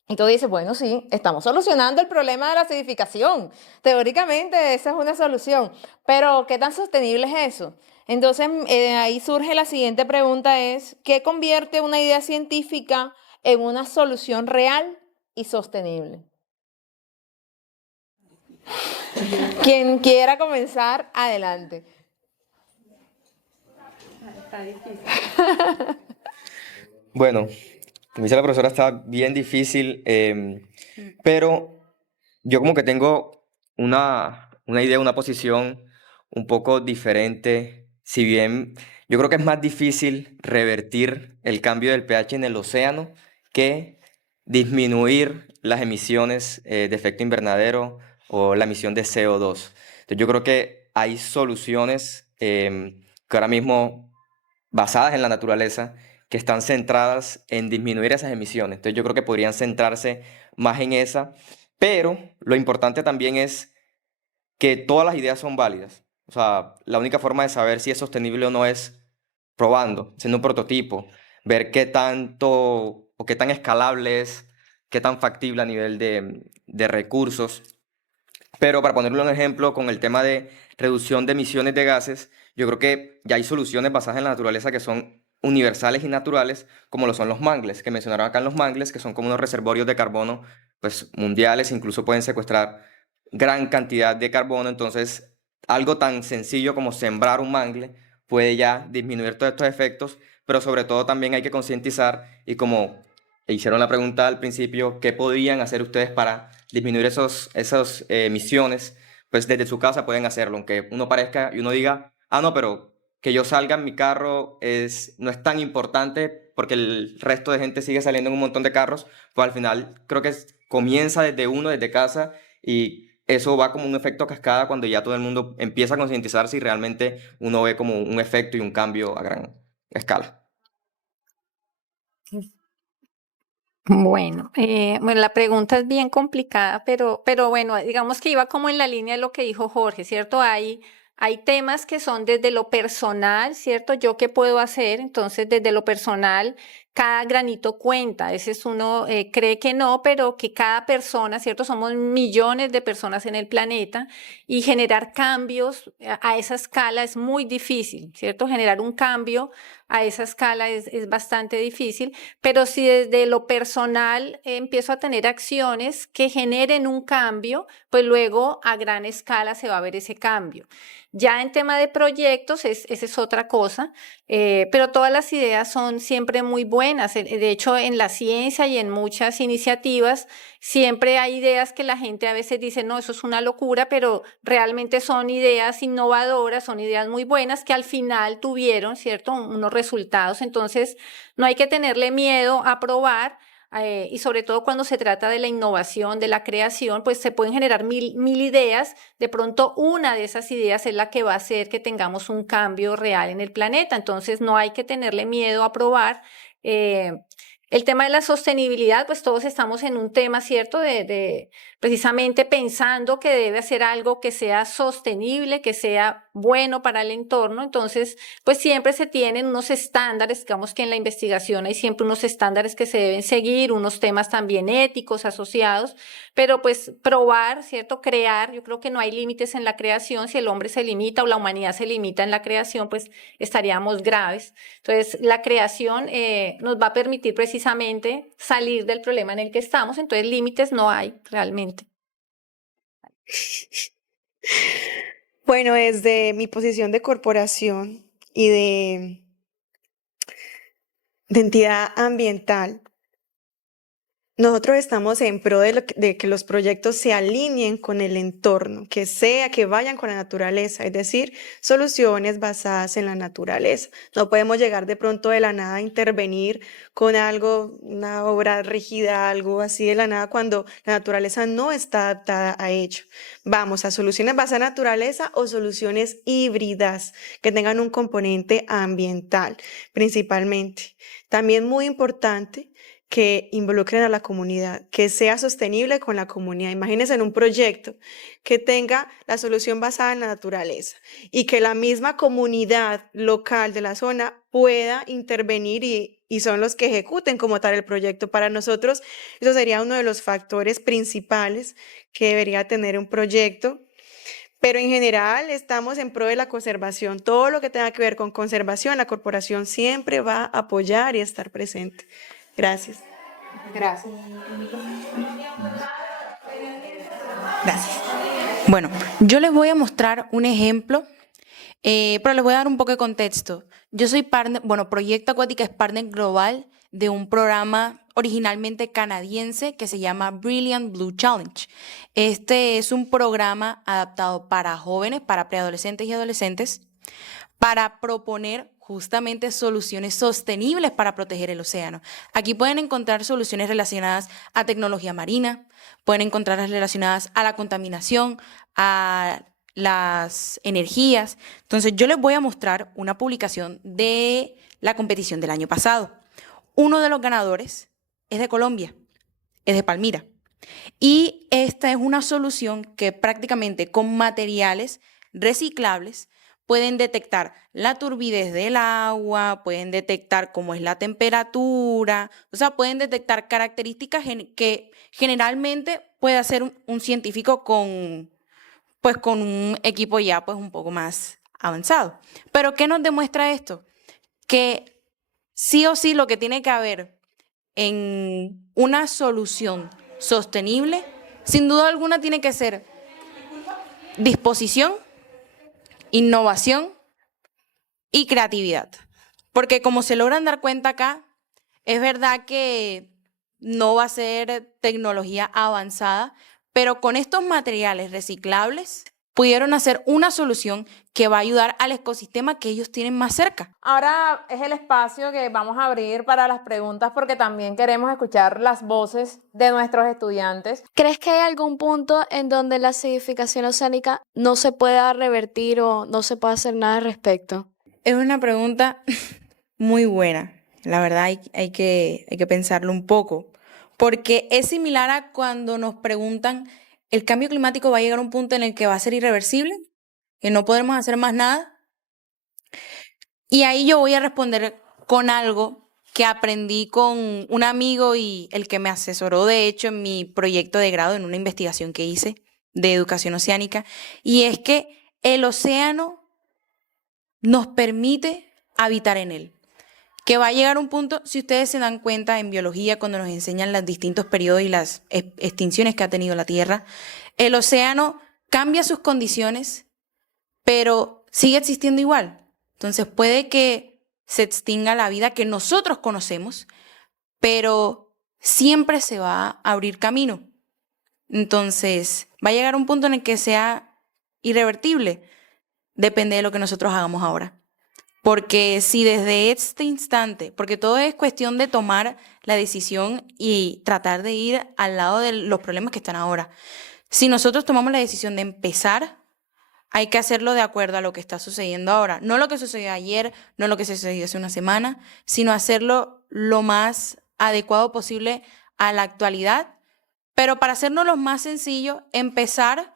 Y tú dices, bueno, sí, estamos solucionando el problema de la acidificación. Teóricamente esa es una solución, pero ¿qué tan sostenible es eso? Entonces ahí surge la siguiente pregunta es, ¿qué convierte una idea científica en una solución real y sostenible? Quien quiera comenzar, adelante. Está difícil. Bueno, como dice la profesora, está bien difícil, pero yo como que tengo una idea, una posición un poco diferente. Si bien yo creo que es más difícil revertir el cambio del pH en el océano que disminuir las emisiones de efecto invernadero o la emisión de CO2. Entonces yo creo que hay soluciones que ahora mismo basadas en la naturaleza que están centradas en disminuir esas emisiones. Entonces yo creo que podrían centrarse más en esa, pero lo importante también es que todas las ideas son válidas. O sea, la única forma de saber si es sostenible o no es probando, haciendo un prototipo, ver qué tanto o qué tan escalable es, qué tan factible a nivel de recursos. Pero para ponerle un ejemplo con el tema de reducción de emisiones de gases, yo creo que ya hay soluciones basadas en la naturaleza que son universales y naturales, como lo son los mangles, que mencionaron acá en los mangles, que son como unos reservorios de carbono pues, mundiales, incluso pueden secuestrar gran cantidad de carbono. Entonces, algo tan sencillo como sembrar un mangle puede ya disminuir todos estos efectos, pero sobre todo también hay que concientizar y como hicieron la pregunta al principio, ¿qué podrían hacer ustedes para disminuir esas emisiones? Pues desde su casa pueden hacerlo, aunque uno parezca y uno diga, ah, no, pero que yo salga en mi carro no es tan importante porque el resto de gente sigue saliendo en un montón de carros, pues al final creo que comienza desde uno, desde casa, y eso va como un efecto cascada cuando ya todo el mundo empieza a concientizarse y realmente uno ve como un efecto y un cambio a gran escala. Bueno, la pregunta es bien complicada, pero bueno, digamos que iba como en la línea de lo que dijo Jorge, ¿cierto? Hay temas que son desde lo personal, ¿cierto? ¿Yo qué puedo hacer? Entonces, desde lo personal, cada granito cuenta. A veces uno cree que no, pero que cada persona, ¿cierto? Somos millones de personas en el planeta y generar cambios a esa escala es muy difícil, ¿cierto? Generar un cambio a esa escala es bastante difícil. Pero si desde lo personal empiezo a tener acciones que generen un cambio, pues luego a gran escala se va a ver ese cambio. Ya en tema de proyectos, esa es otra cosa, pero todas las ideas son siempre muy buenas. De hecho, en la ciencia y en muchas iniciativas, siempre hay ideas que la gente a veces dice, no, eso es una locura, pero realmente son ideas innovadoras, son ideas muy buenas que al final tuvieron, ¿cierto?, unos resultados. Entonces, no hay que tenerle miedo a probar. Y sobre todo cuando se trata de la innovación, de la creación, pues se pueden generar mil ideas. De pronto una de esas ideas es la que va a hacer que tengamos un cambio real en el planeta. Entonces no hay que tenerle miedo a probar. El tema de la sostenibilidad, pues todos estamos en un tema, ¿cierto? De precisamente pensando que debe ser algo que sea sostenible, que sea bueno para el entorno. Entonces, pues siempre se tienen unos estándares, digamos que en la investigación hay siempre unos estándares que se deben seguir, unos temas también éticos asociados, pero pues probar, ¿cierto? Crear, yo creo que no hay límites en la creación. Si el hombre se limita o la humanidad se limita en la creación, pues estaríamos graves. Entonces, la creación nos va a permitir precisamente salir del problema en el que estamos. Entonces, límites no hay realmente. Bueno, desde mi posición de corporación y de entidad ambiental, nosotros estamos en pro de que los proyectos se alineen con el entorno, que vayan con la naturaleza, es decir, soluciones basadas en la naturaleza. No podemos llegar de pronto de la nada a intervenir con algo, una obra rígida, algo así de la nada, cuando la naturaleza no está adaptada a ello. Vamos a soluciones basadas en naturaleza o soluciones híbridas que tengan un componente ambiental, principalmente. También muy importante que involucren a la comunidad, que sea sostenible con la comunidad. Imagínense en un proyecto que tenga la solución basada en la naturaleza y que la misma comunidad local de la zona pueda intervenir y son los que ejecuten como tal el proyecto. Para nosotros, eso sería uno de los factores principales que debería tener un proyecto. Pero en general estamos en pro de la conservación. Todo lo que tenga que ver con conservación, la corporación siempre va a apoyar y estar presente. Gracias. Gracias. Gracias. Bueno, yo les voy a mostrar un ejemplo, pero les voy a dar un poco de contexto. Yo soy partner, bueno, Proyecto Acuática es partner global de un programa originalmente canadiense que se llama Brilliant Blue Challenge. Este es un programa adaptado para jóvenes, para preadolescentes y adolescentes, para proponer justamente soluciones sostenibles para proteger el océano. Aquí pueden encontrar soluciones relacionadas a tecnología marina, pueden encontrar relacionadas a la contaminación, a las energías. Entonces, yo les voy a mostrar una publicación de la competición del año pasado. Uno de los ganadores es de Colombia, es de Palmira. Y esta es una solución que prácticamente con materiales reciclables pueden detectar la turbidez del agua, pueden detectar cómo es la temperatura, o sea, pueden detectar características que generalmente puede hacer un científico con un equipo ya pues un poco más avanzado. Pero ¿qué nos demuestra esto? Que sí o sí lo que tiene que haber en una solución sostenible, sin duda alguna tiene que ser disposición, innovación y creatividad. Porque como se logran dar cuenta acá, es verdad que no va a ser tecnología avanzada, pero con estos materiales reciclables pudieron hacer una solución que va a ayudar al ecosistema que ellos tienen más cerca. Ahora es el espacio que vamos a abrir para las preguntas porque también queremos escuchar las voces de nuestros estudiantes. ¿Crees que hay algún punto en donde la acidificación oceánica no se pueda revertir o no se pueda hacer nada al respecto? Es una pregunta muy buena. La verdad hay que pensarlo un poco, porque es similar a cuando nos preguntan, ¿el cambio climático va a llegar a un punto en el que va a ser irreversible? ¿Que no podremos hacer más nada? Y ahí yo voy a responder con algo que aprendí con un amigo y el que me asesoró, de hecho, en mi proyecto de grado, en una investigación que hice de educación oceánica, y es que el océano nos permite habitar en él. Que va a llegar un punto, si ustedes se dan cuenta en biología, cuando nos enseñan los distintos periodos y las extinciones que ha tenido la Tierra, el océano cambia sus condiciones, pero sigue existiendo igual. Entonces puede que se extinga la vida que nosotros conocemos, pero siempre se va a abrir camino. Entonces va a llegar un punto en el que sea irrevertible. Depende de lo que nosotros hagamos ahora. Porque si desde este instante, porque todo es cuestión de tomar la decisión y tratar de ir al lado de los problemas que están ahora. Si nosotros tomamos la decisión de empezar, hay que hacerlo de acuerdo a lo que está sucediendo ahora. No lo que sucedió ayer, no lo que sucedió hace una semana, sino hacerlo lo más adecuado posible a la actualidad. Pero para hacernos lo más sencillo, empezar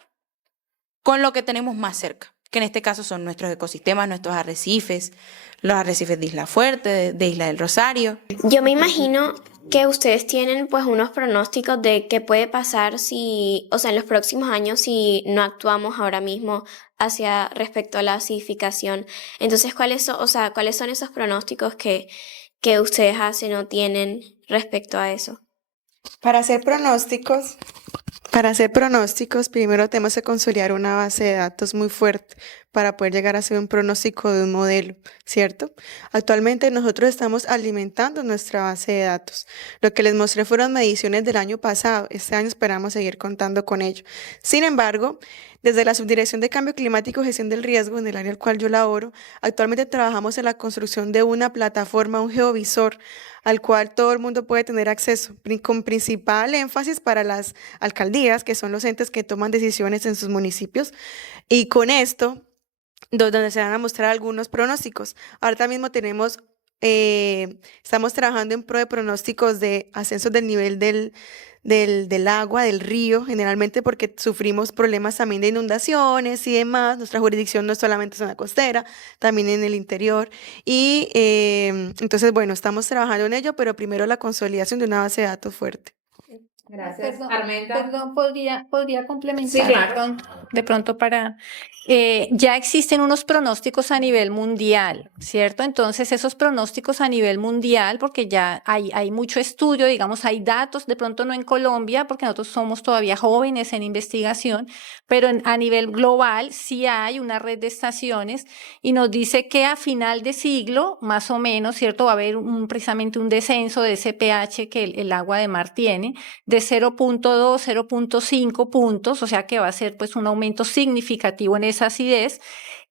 con lo que tenemos más cerca, que en este caso son nuestros ecosistemas, nuestros arrecifes, los arrecifes de Isla Fuerte, de Isla del Rosario. Yo me imagino que ustedes tienen pues unos pronósticos de qué puede pasar si, o sea, en los próximos años si no actuamos ahora mismo hacia respecto a la acidificación. Entonces, ¿cuáles son esos pronósticos que ustedes hacen o tienen respecto a eso? Para hacer pronósticos, primero tenemos que consolidar una base de datos muy fuerte para poder llegar a hacer un pronóstico de un modelo, ¿cierto? Actualmente nosotros estamos alimentando nuestra base de datos. Lo que les mostré fueron mediciones del año pasado. Este año esperamos seguir contando con ello. Sin embargo, desde la Subdirección de Cambio Climático y Gestión del Riesgo, en el área al cual yo laboro, actualmente trabajamos en la construcción de una plataforma, un geovisor, al cual todo el mundo puede tener acceso, con principal énfasis para las alcaldías, que son los entes que toman decisiones en sus municipios, y con esto, donde se van a mostrar algunos pronósticos. Ahorita mismo estamos trabajando en pro de pronósticos de ascensos del nivel del agua, del río, generalmente porque sufrimos problemas también de inundaciones y demás. Nuestra jurisdicción no es solamente zona costera, también en el interior. Y entonces, bueno, estamos trabajando en ello, pero primero la consolidación de una base de datos fuerte. Gracias. Perdón, Armenta. perdón, podría complementar. Sí, claro. De pronto para... ya existen unos pronósticos a nivel mundial, ¿cierto? Entonces esos pronósticos a nivel mundial, porque ya hay mucho estudio, digamos, hay datos, de pronto no en Colombia, porque nosotros somos todavía jóvenes en investigación, pero a nivel global sí hay una red de estaciones y nos dice que a final de siglo, más o menos, ¿cierto? Va a haber precisamente un descenso de ese pH que el agua de mar tiene, de 0.2, 0.5 puntos, o sea que va a ser pues un aumento significativo en esa acidez.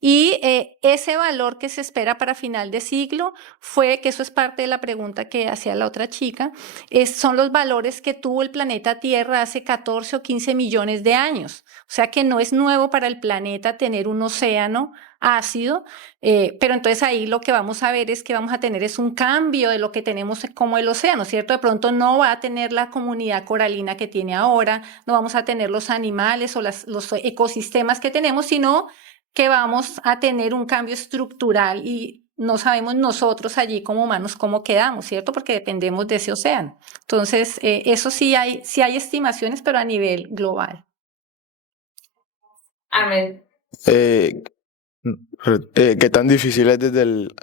Y ese valor que se espera para final de siglo fue, que eso es parte de la pregunta que hacía la otra chica, son los valores que tuvo el planeta Tierra hace 14 o 15 millones de años. O sea que no es nuevo para el planeta tener un océano ácido, pero entonces ahí lo que vamos a ver es que vamos a tener es un cambio de lo que tenemos como el océano, ¿cierto? De pronto no va a tener la comunidad coralina que tiene ahora, no vamos a tener los animales o los ecosistemas que tenemos, sino que vamos a tener un cambio estructural y no sabemos nosotros allí como humanos cómo quedamos, ¿cierto? Porque dependemos de ese océano. Entonces, eso sí hay estimaciones, pero a nivel global. Amén. ¿Qué tan difícil es desde el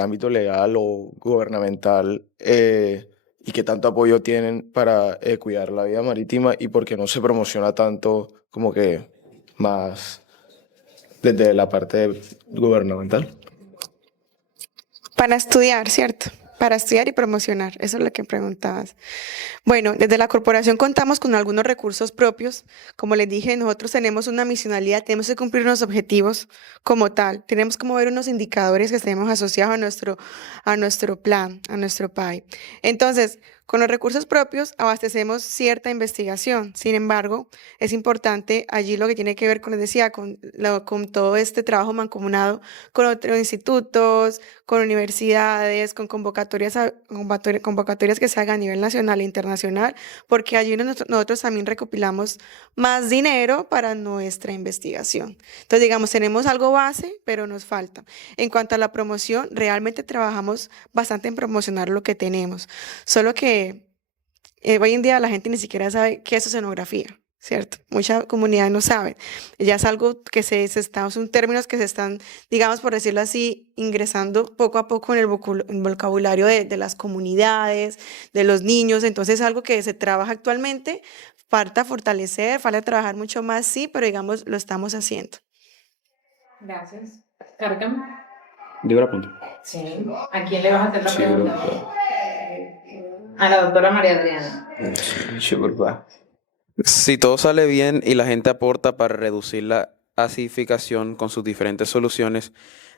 ámbito legal o gubernamental y qué tanto apoyo tienen para cuidar la vida marítima y por qué no se promociona tanto como que más desde la parte gubernamental? Para estudiar, ¿cierto? Para estudiar y promocionar, eso es lo que preguntabas. Bueno, desde la corporación contamos con algunos recursos propios. Como les dije, nosotros tenemos una misionalidad, tenemos que cumplir unos objetivos como tal. Tenemos que mover unos indicadores que tenemos asociados a nuestro plan, a nuestro PAI. Entonces, con los recursos propios abastecemos cierta investigación. Sin embargo, es importante allí lo que tiene que ver con, les decía, con todo este trabajo mancomunado con otros institutos, con universidades, con convocatorias que se hagan a nivel nacional e internacional, porque allí nosotros también recopilamos más dinero para nuestra investigación. Entonces, digamos, tenemos algo base, pero nos falta. En cuanto a la promoción, realmente trabajamos bastante en promocionar lo que tenemos, solo que hoy en día la gente ni siquiera sabe qué es oceanografía. ¿Cierto? Mucha comunidad no sabe. Ya es algo que son términos que se están, digamos, por decirlo así, ingresando poco a poco en el vocabulario de las comunidades, de los niños. Entonces, es algo que se trabaja actualmente. Falta fortalecer, falta trabajar mucho más, sí, pero digamos, lo estamos haciendo. Gracias. Cárgame. Yo la apunto. Sí. ¿A quién le vas a hacer la Sí, pregunta? bro. A la doctora María Adriana. Sí, bro. Si todo sale bien y la gente aporta para reducir la acidificación con sus diferentes soluciones,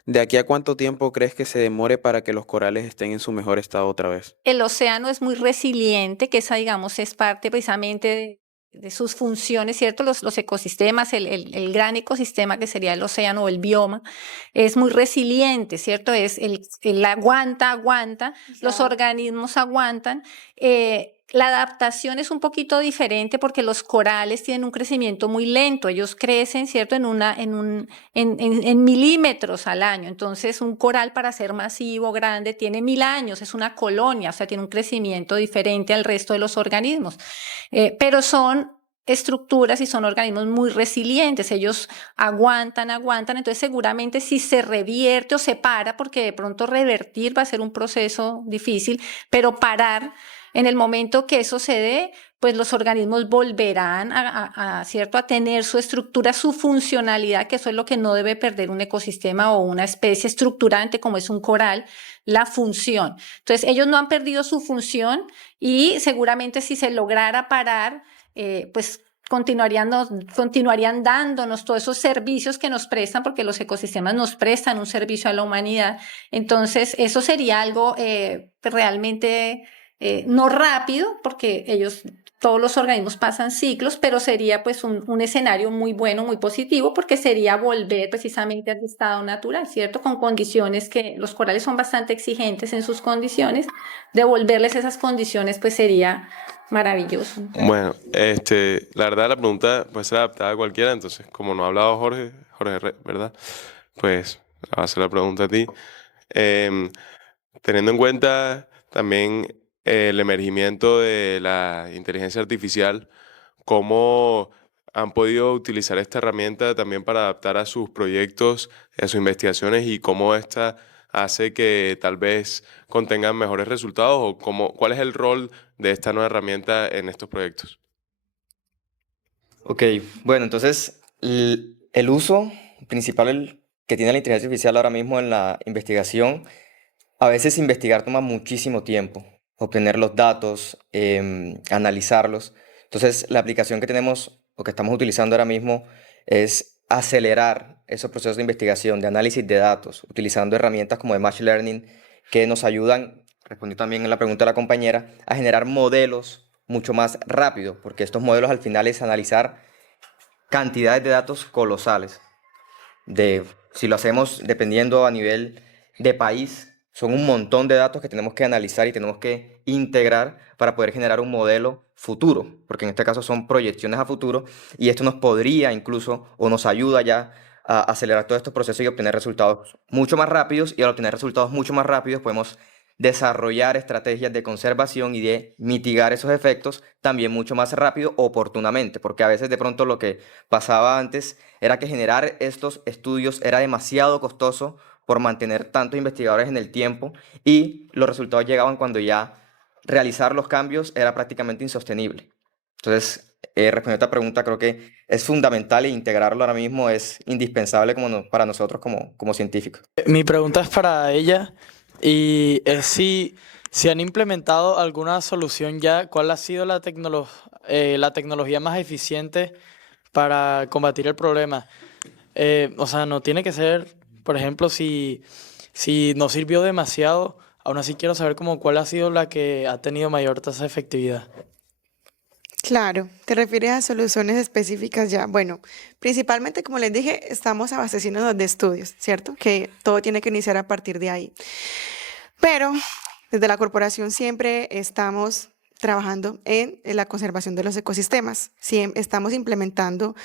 ¿de aquí a cuánto tiempo crees que se demore para que los corales estén en su mejor estado otra vez? El océano es muy resiliente, que esa, digamos, es parte precisamente de sus funciones, ¿cierto? Los ecosistemas, el gran ecosistema que sería el océano o el bioma, es muy resiliente, ¿cierto? El aguanta, los organismos aguantan. La adaptación es un poquito diferente porque los corales tienen un crecimiento muy lento. Ellos crecen, ¿cierto? En milímetros al año. Entonces, un coral para ser masivo, grande, tiene 1000 años. Es una colonia, o sea, tiene un crecimiento diferente al resto de los organismos. Pero son estructuras y son organismos muy resilientes. Ellos aguantan. Entonces, seguramente si se revierte o se para, porque de pronto revertir va a ser un proceso difícil, pero parar en el momento que eso se dé, pues los organismos volverán ¿cierto? A tener su estructura, su funcionalidad, que eso es lo que no debe perder un ecosistema o una especie estructurante como es un coral, la función. Entonces, ellos no han perdido su función y seguramente si se lograra parar, pues continuarían dándonos todos esos servicios que nos prestan, porque los ecosistemas nos prestan un servicio a la humanidad. Entonces, eso sería algo realmente no rápido, porque todos los organismos pasan ciclos, pero sería pues un escenario muy bueno, muy positivo, porque sería volver precisamente al estado natural, ¿cierto? Con condiciones que los corales son bastante exigentes en sus condiciones, devolverles esas condiciones pues sería maravilloso. Bueno, la verdad la pregunta puede ser adaptada a cualquiera, entonces como no ha hablado Jorge, ¿verdad? Pues va a hacer la pregunta a ti. Teniendo en cuenta también el emergimiento de la inteligencia artificial, ¿cómo han podido utilizar esta herramienta también para adaptar a sus proyectos, a sus investigaciones y cómo esta hace que tal vez contengan mejores resultados o cuál es el rol de esta nueva herramienta en estos proyectos? Ok, bueno, entonces el uso principal que tiene la inteligencia artificial ahora mismo en la investigación, a veces investigar toma muchísimo tiempo, obtener los datos, analizarlos. Entonces, la aplicación que tenemos o que estamos utilizando ahora mismo es acelerar esos procesos de investigación, de análisis de datos, utilizando herramientas como de Machine Learning que nos ayudan, respondiendo también a la pregunta de la compañera, a generar modelos mucho más rápido, porque estos modelos al final es analizar cantidades de datos colosales. Si lo hacemos dependiendo a nivel de país, son un montón de datos que tenemos que analizar y tenemos que integrar para poder generar un modelo futuro, porque en este caso son proyecciones a futuro y esto nos podría incluso o nos ayuda ya a acelerar todos estos procesos y obtener resultados mucho más rápidos, y al obtener resultados mucho más rápidos podemos desarrollar estrategias de conservación y de mitigar esos efectos también mucho más rápido, oportunamente, porque a veces de pronto lo que pasaba antes era que generar estos estudios era demasiado costoso por mantener tantos investigadores en el tiempo y los resultados llegaban cuando ya realizar los cambios era prácticamente insostenible. Entonces, respondiendo a esta pregunta, creo que es fundamental e integrarlo ahora mismo es indispensable para nosotros como científicos. Mi pregunta es para ella. Y si han implementado alguna solución ya, ¿cuál ha sido la tecnología más eficiente para combatir el problema? O sea, no tiene que ser, por ejemplo, si no sirvió demasiado, aún así quiero saber como cuál ha sido la que ha tenido mayor tasa de efectividad. Claro, te refieres a soluciones específicas ya. Bueno, principalmente, como les dije, estamos abasteciéndonos de estudios, ¿cierto? Que todo tiene que iniciar a partir de ahí. Pero desde la corporación siempre estamos trabajando en la conservación de los ecosistemas. Estamos implementando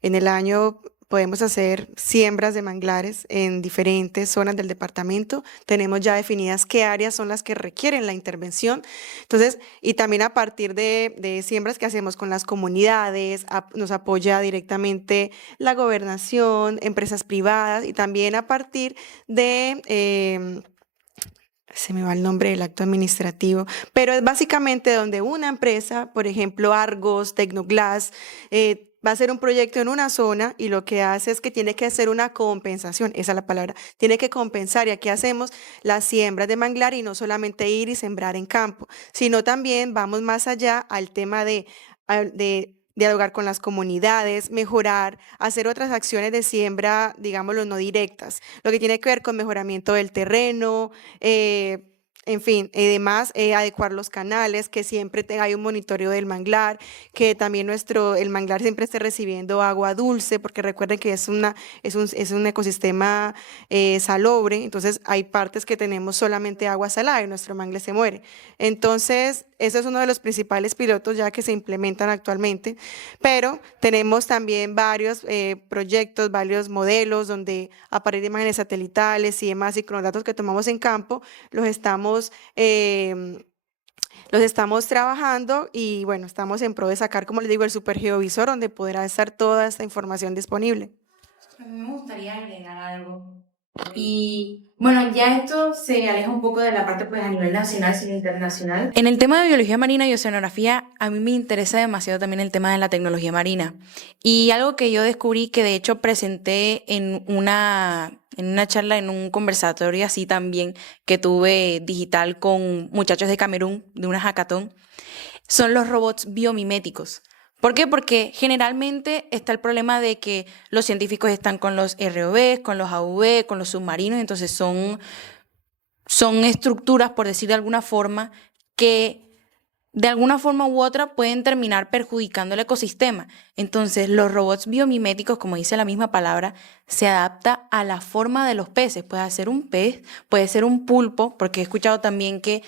en el año, podemos hacer siembras de manglares en diferentes zonas del departamento. Tenemos ya definidas qué áreas son las que requieren la intervención. Entonces, y también a partir de siembras que hacemos con las comunidades, nos apoya directamente la gobernación, empresas privadas y también a partir de se me va el nombre del acto administrativo, pero es básicamente donde una empresa, por ejemplo, Argos, Tecnoglass, va a hacer un proyecto en una zona y lo que hace es que tiene que hacer una compensación, esa es la palabra, tiene que compensar. Y aquí hacemos las siembras de manglar y no solamente ir y sembrar en campo, sino también vamos más allá al tema de dialogar con las comunidades, mejorar, hacer otras acciones de siembra, digámoslo, no directas, lo que tiene que ver con mejoramiento del terreno, en fin, además adecuar los canales, que siempre hay un monitoreo del manglar, que también el manglar siempre esté recibiendo agua dulce, porque recuerden que es un ecosistema salobre, entonces hay partes que tenemos solamente agua salada y nuestro mangle se muere. Entonces, ese es uno de los principales pilotos ya que se implementan actualmente, pero tenemos también varios proyectos, varios modelos donde a partir de imágenes satelitales y demás y con los datos que tomamos en campo, los estamos trabajando y bueno, estamos en pro de sacar, como les digo, el supergeovisor donde podrá estar toda esta información disponible. A mí me gustaría agregar algo. Y bueno, ya esto se aleja un poco de la parte pues a nivel nacional, sino internacional. En el tema de biología marina y oceanografía, a mí me interesa demasiado también el tema de la tecnología marina. Y algo que yo descubrí que de hecho presenté en una charla, en un conversatorio así también que tuve digital con muchachos de Camerún, de una hackathon, son los robots biomiméticos. ¿Por qué? Porque generalmente está el problema de que los científicos están con los ROV, con los AUV, con los submarinos, entonces son estructuras, por decir de alguna forma, que de alguna forma u otra pueden terminar perjudicando el ecosistema. Entonces, los robots biomiméticos, como dice la misma palabra, se adapta a la forma de los peces. Puede ser un pez, puede ser un pulpo, porque he escuchado también que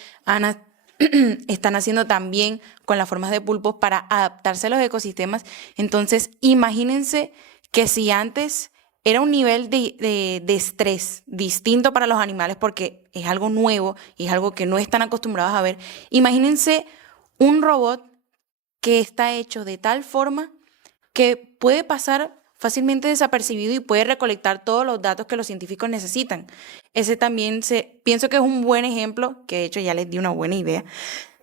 están haciendo también con las formas de pulpos para adaptarse a los ecosistemas. Entonces, imagínense que si antes era un nivel de estrés distinto para los animales porque es algo nuevo y es algo que no están acostumbrados a ver, imagínense un robot que está hecho de tal forma que puede pasar fácilmente desapercibido y puede recolectar todos los datos que los científicos necesitan. Ese también pienso que es un buen ejemplo, que de hecho ya les di una buena idea,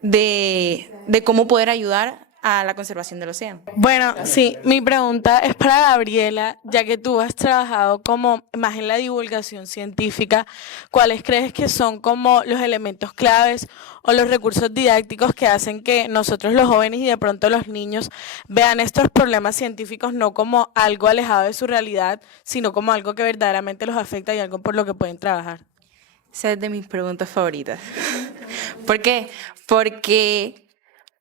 de cómo poder ayudar a la conservación del océano. Bueno, sí, mi pregunta es para Gabriela, ya que tú has trabajado como más en la divulgación científica, ¿cuáles crees que son como los elementos claves o los recursos didácticos que hacen que nosotros los jóvenes y de pronto los niños vean estos problemas científicos no como algo alejado de su realidad, sino como algo que verdaderamente los afecta y algo por lo que pueden trabajar? Esa es de mis preguntas favoritas. ¿Por qué? Porque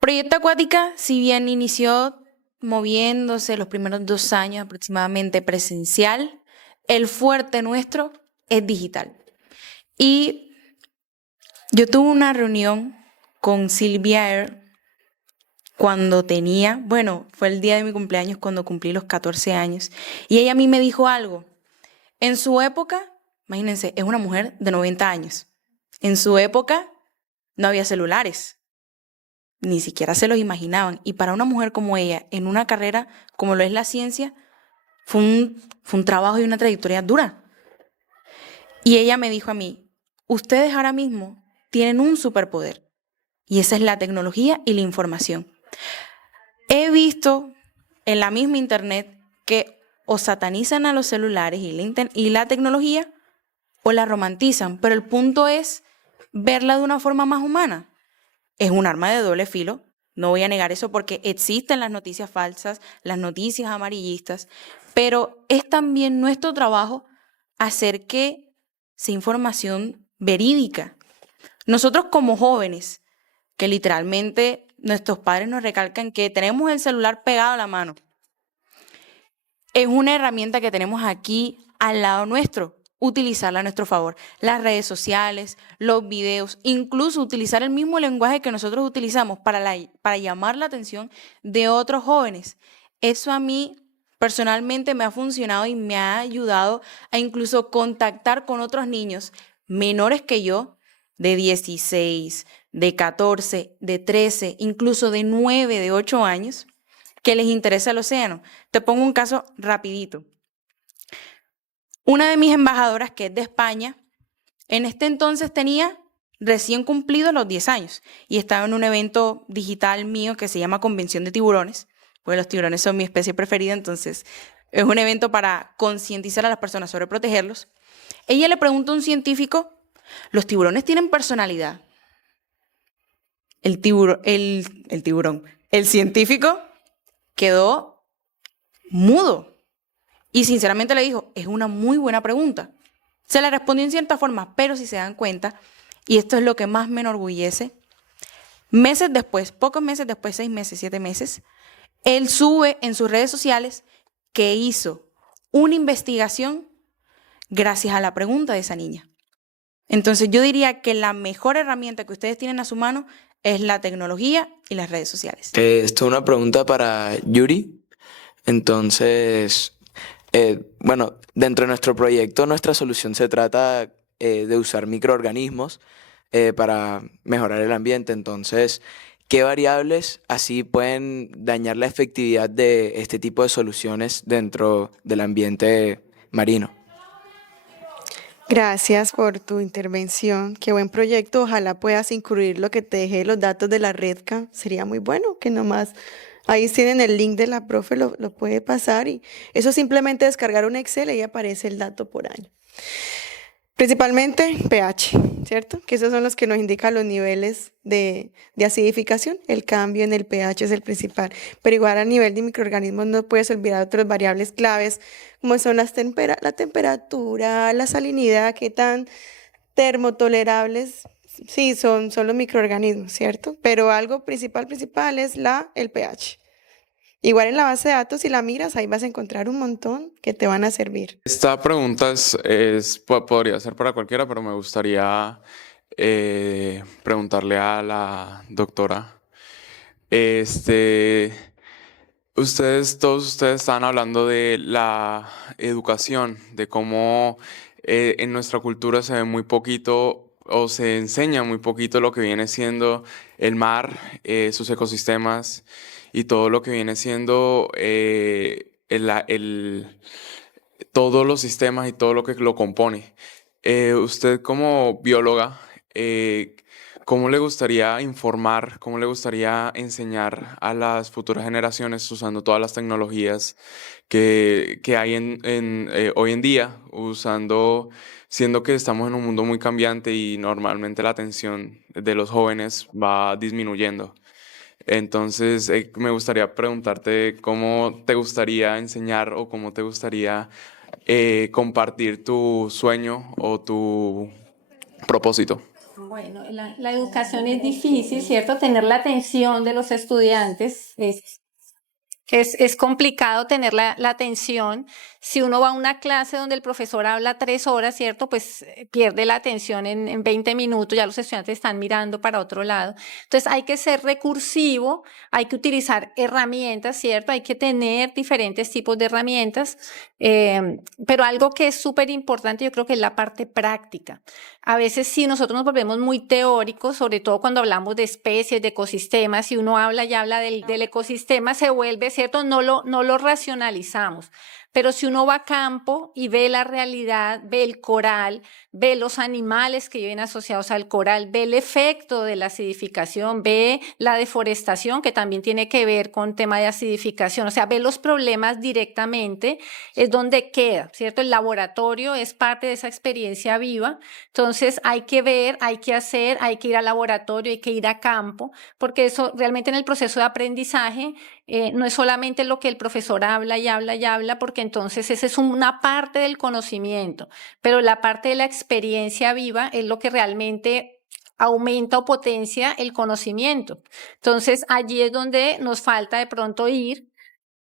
Proyecto Acuática, si bien inició moviéndose los primeros 2 años aproximadamente presencial, el fuerte nuestro es digital. Y yo tuve una reunión con Silvia Air cuando fue el día de mi cumpleaños, cuando cumplí los 14 años, y ella a mí me dijo algo. En su época, imagínense, es una mujer de 90 años. En su época no había celulares. Ni siquiera se los imaginaban. Y para una mujer como ella, en una carrera como lo es la ciencia, fue un trabajo y una trayectoria dura. Y ella me dijo a mí, ustedes ahora mismo tienen un superpoder. Y esa es la tecnología y la información. He visto en la misma internet que o satanizan a los celulares y la tecnología o la romantizan. Pero el punto es verla de una forma más humana. Es un arma de doble filo, no voy a negar eso porque existen las noticias falsas, las noticias amarillistas, pero es también nuestro trabajo hacer que sea información verídica. Nosotros como jóvenes, que literalmente nuestros padres nos recalcan que tenemos el celular pegado a la mano, es una herramienta que tenemos aquí al lado nuestro, utilizarla a nuestro favor. Las redes sociales, los videos, incluso utilizar el mismo lenguaje que nosotros utilizamos para llamar la atención de otros jóvenes. Eso a mí personalmente me ha funcionado y me ha ayudado a incluso contactar con otros niños menores que yo, de 16, de 14, de 13, incluso de 9, de 8 años, que les interesa el océano. Te pongo un caso rapidito. Una de mis embajadoras, que es de España, en este entonces tenía recién cumplidos los 10 años y estaba en un evento digital mío que se llama Convención de Tiburones, porque los tiburones son mi especie preferida, entonces es un evento para concientizar a las personas sobre protegerlos. Ella le pregunta a un científico, ¿los tiburones tienen personalidad? El científico quedó mudo y sinceramente le dijo, es una muy buena pregunta. Se la respondió en cierta forma, pero si se dan cuenta, y esto es lo que más me enorgullece, meses después, pocos meses después, 6 meses, 7 meses, él sube en sus redes sociales que hizo una investigación gracias a la pregunta de esa niña. Entonces yo diría que la mejor herramienta que ustedes tienen a su mano es la tecnología y las redes sociales. Esto es una pregunta para Yuri. Entonces, bueno, dentro de nuestro proyecto, nuestra solución se trata de usar microorganismos para mejorar el ambiente. Entonces, ¿qué variables así pueden dañar la efectividad de este tipo de soluciones dentro del ambiente marino? Gracias por tu intervención. Qué buen proyecto. Ojalá puedas incluir lo que te dejé, los datos de la REDCA. Sería muy bueno que nomás ahí tienen el link de la profe, lo puede pasar y eso simplemente descargar un Excel y ahí aparece el dato por año. Principalmente pH, ¿cierto? Que esos son los que nos indican los niveles de acidificación. El cambio en el pH es el principal. Pero igual a nivel de microorganismos no puedes olvidar otras variables claves, como son la temperatura, la salinidad, qué tan termotolerables. Sí, son los microorganismos, ¿cierto? Pero algo principal es el pH. Igual en la base de datos, si la miras, ahí vas a encontrar un montón que te van a servir. Esta pregunta podría ser para cualquiera, pero me gustaría preguntarle a la doctora. Todos ustedes están hablando de la educación, de cómo en nuestra cultura se ve muy poquito o se enseña muy poquito lo que viene siendo el mar, sus ecosistemas y todo lo que viene siendo todos los sistemas y todo lo que lo compone. Usted como bióloga, ¿cómo le gustaría informar, cómo le gustaría enseñar a las futuras generaciones usando todas las tecnologías que hay hoy en día, siendo que estamos en un mundo muy cambiante y normalmente la atención de los jóvenes va disminuyendo? Entonces, me gustaría preguntarte cómo te gustaría enseñar o cómo te gustaría compartir tu sueño o tu propósito. Bueno, la educación es difícil, ¿cierto? Tener la atención de los estudiantes es complicado tener la atención. Si uno va a una clase donde el profesor habla 3 horas, ¿cierto? Pues pierde la atención en 20 minutos, ya los estudiantes están mirando para otro lado. Entonces hay que ser recursivo, hay que utilizar herramientas, ¿cierto? Hay que tener diferentes tipos de herramientas, pero algo que es súper importante yo creo que es la parte práctica. A veces si nosotros nos volvemos muy teóricos, sobre todo cuando hablamos de especies, de ecosistemas, si uno habla y habla del ecosistema se vuelve, ¿cierto? No lo racionalizamos. pero si uno va a campo y ve la realidad, ve el coral, ve los animales que viven asociados al coral, ve el efecto de la acidificación, ve la deforestación que también tiene que ver con tema de acidificación, o sea, ve los problemas directamente, es donde queda, ¿cierto? El laboratorio es parte de esa experiencia viva, entonces hay que ver, hay que hacer, hay que ir al laboratorio, hay que ir a campo, porque eso realmente en el proceso de aprendizaje no es solamente lo que el profesor habla y habla y habla, porque entonces esa es una parte del conocimiento, pero la parte de la experiencia viva es lo que realmente aumenta o potencia el conocimiento. Entonces allí es donde nos falta de pronto ir.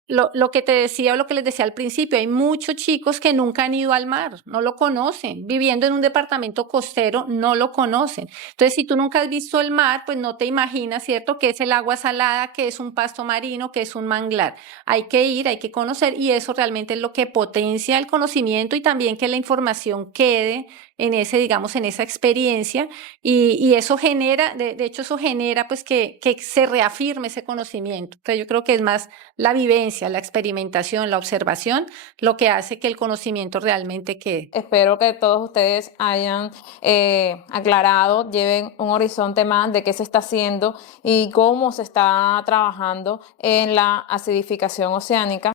Lo que te decía o lo que les decía al principio, hay muchos chicos que nunca han ido al mar, no lo conocen, viviendo en un departamento costero, no lo conocen. Entonces, si tú nunca has visto el mar, pues no te imaginas, ¿cierto?, qué es el agua salada, qué es un pasto marino, qué es un manglar. Hay que ir, hay que conocer y eso realmente es lo que potencia el conocimiento y también que la información quede en ese, digamos, en esa experiencia y eso genera, de hecho eso genera pues que se reafirme ese conocimiento. Entonces yo creo que es más la vivencia, la experimentación, la observación, lo que hace que el conocimiento realmente quede. Espero que todos ustedes hayan aclarado, lleven un horizonte más de qué se está haciendo y cómo se está trabajando en la acidificación oceánica.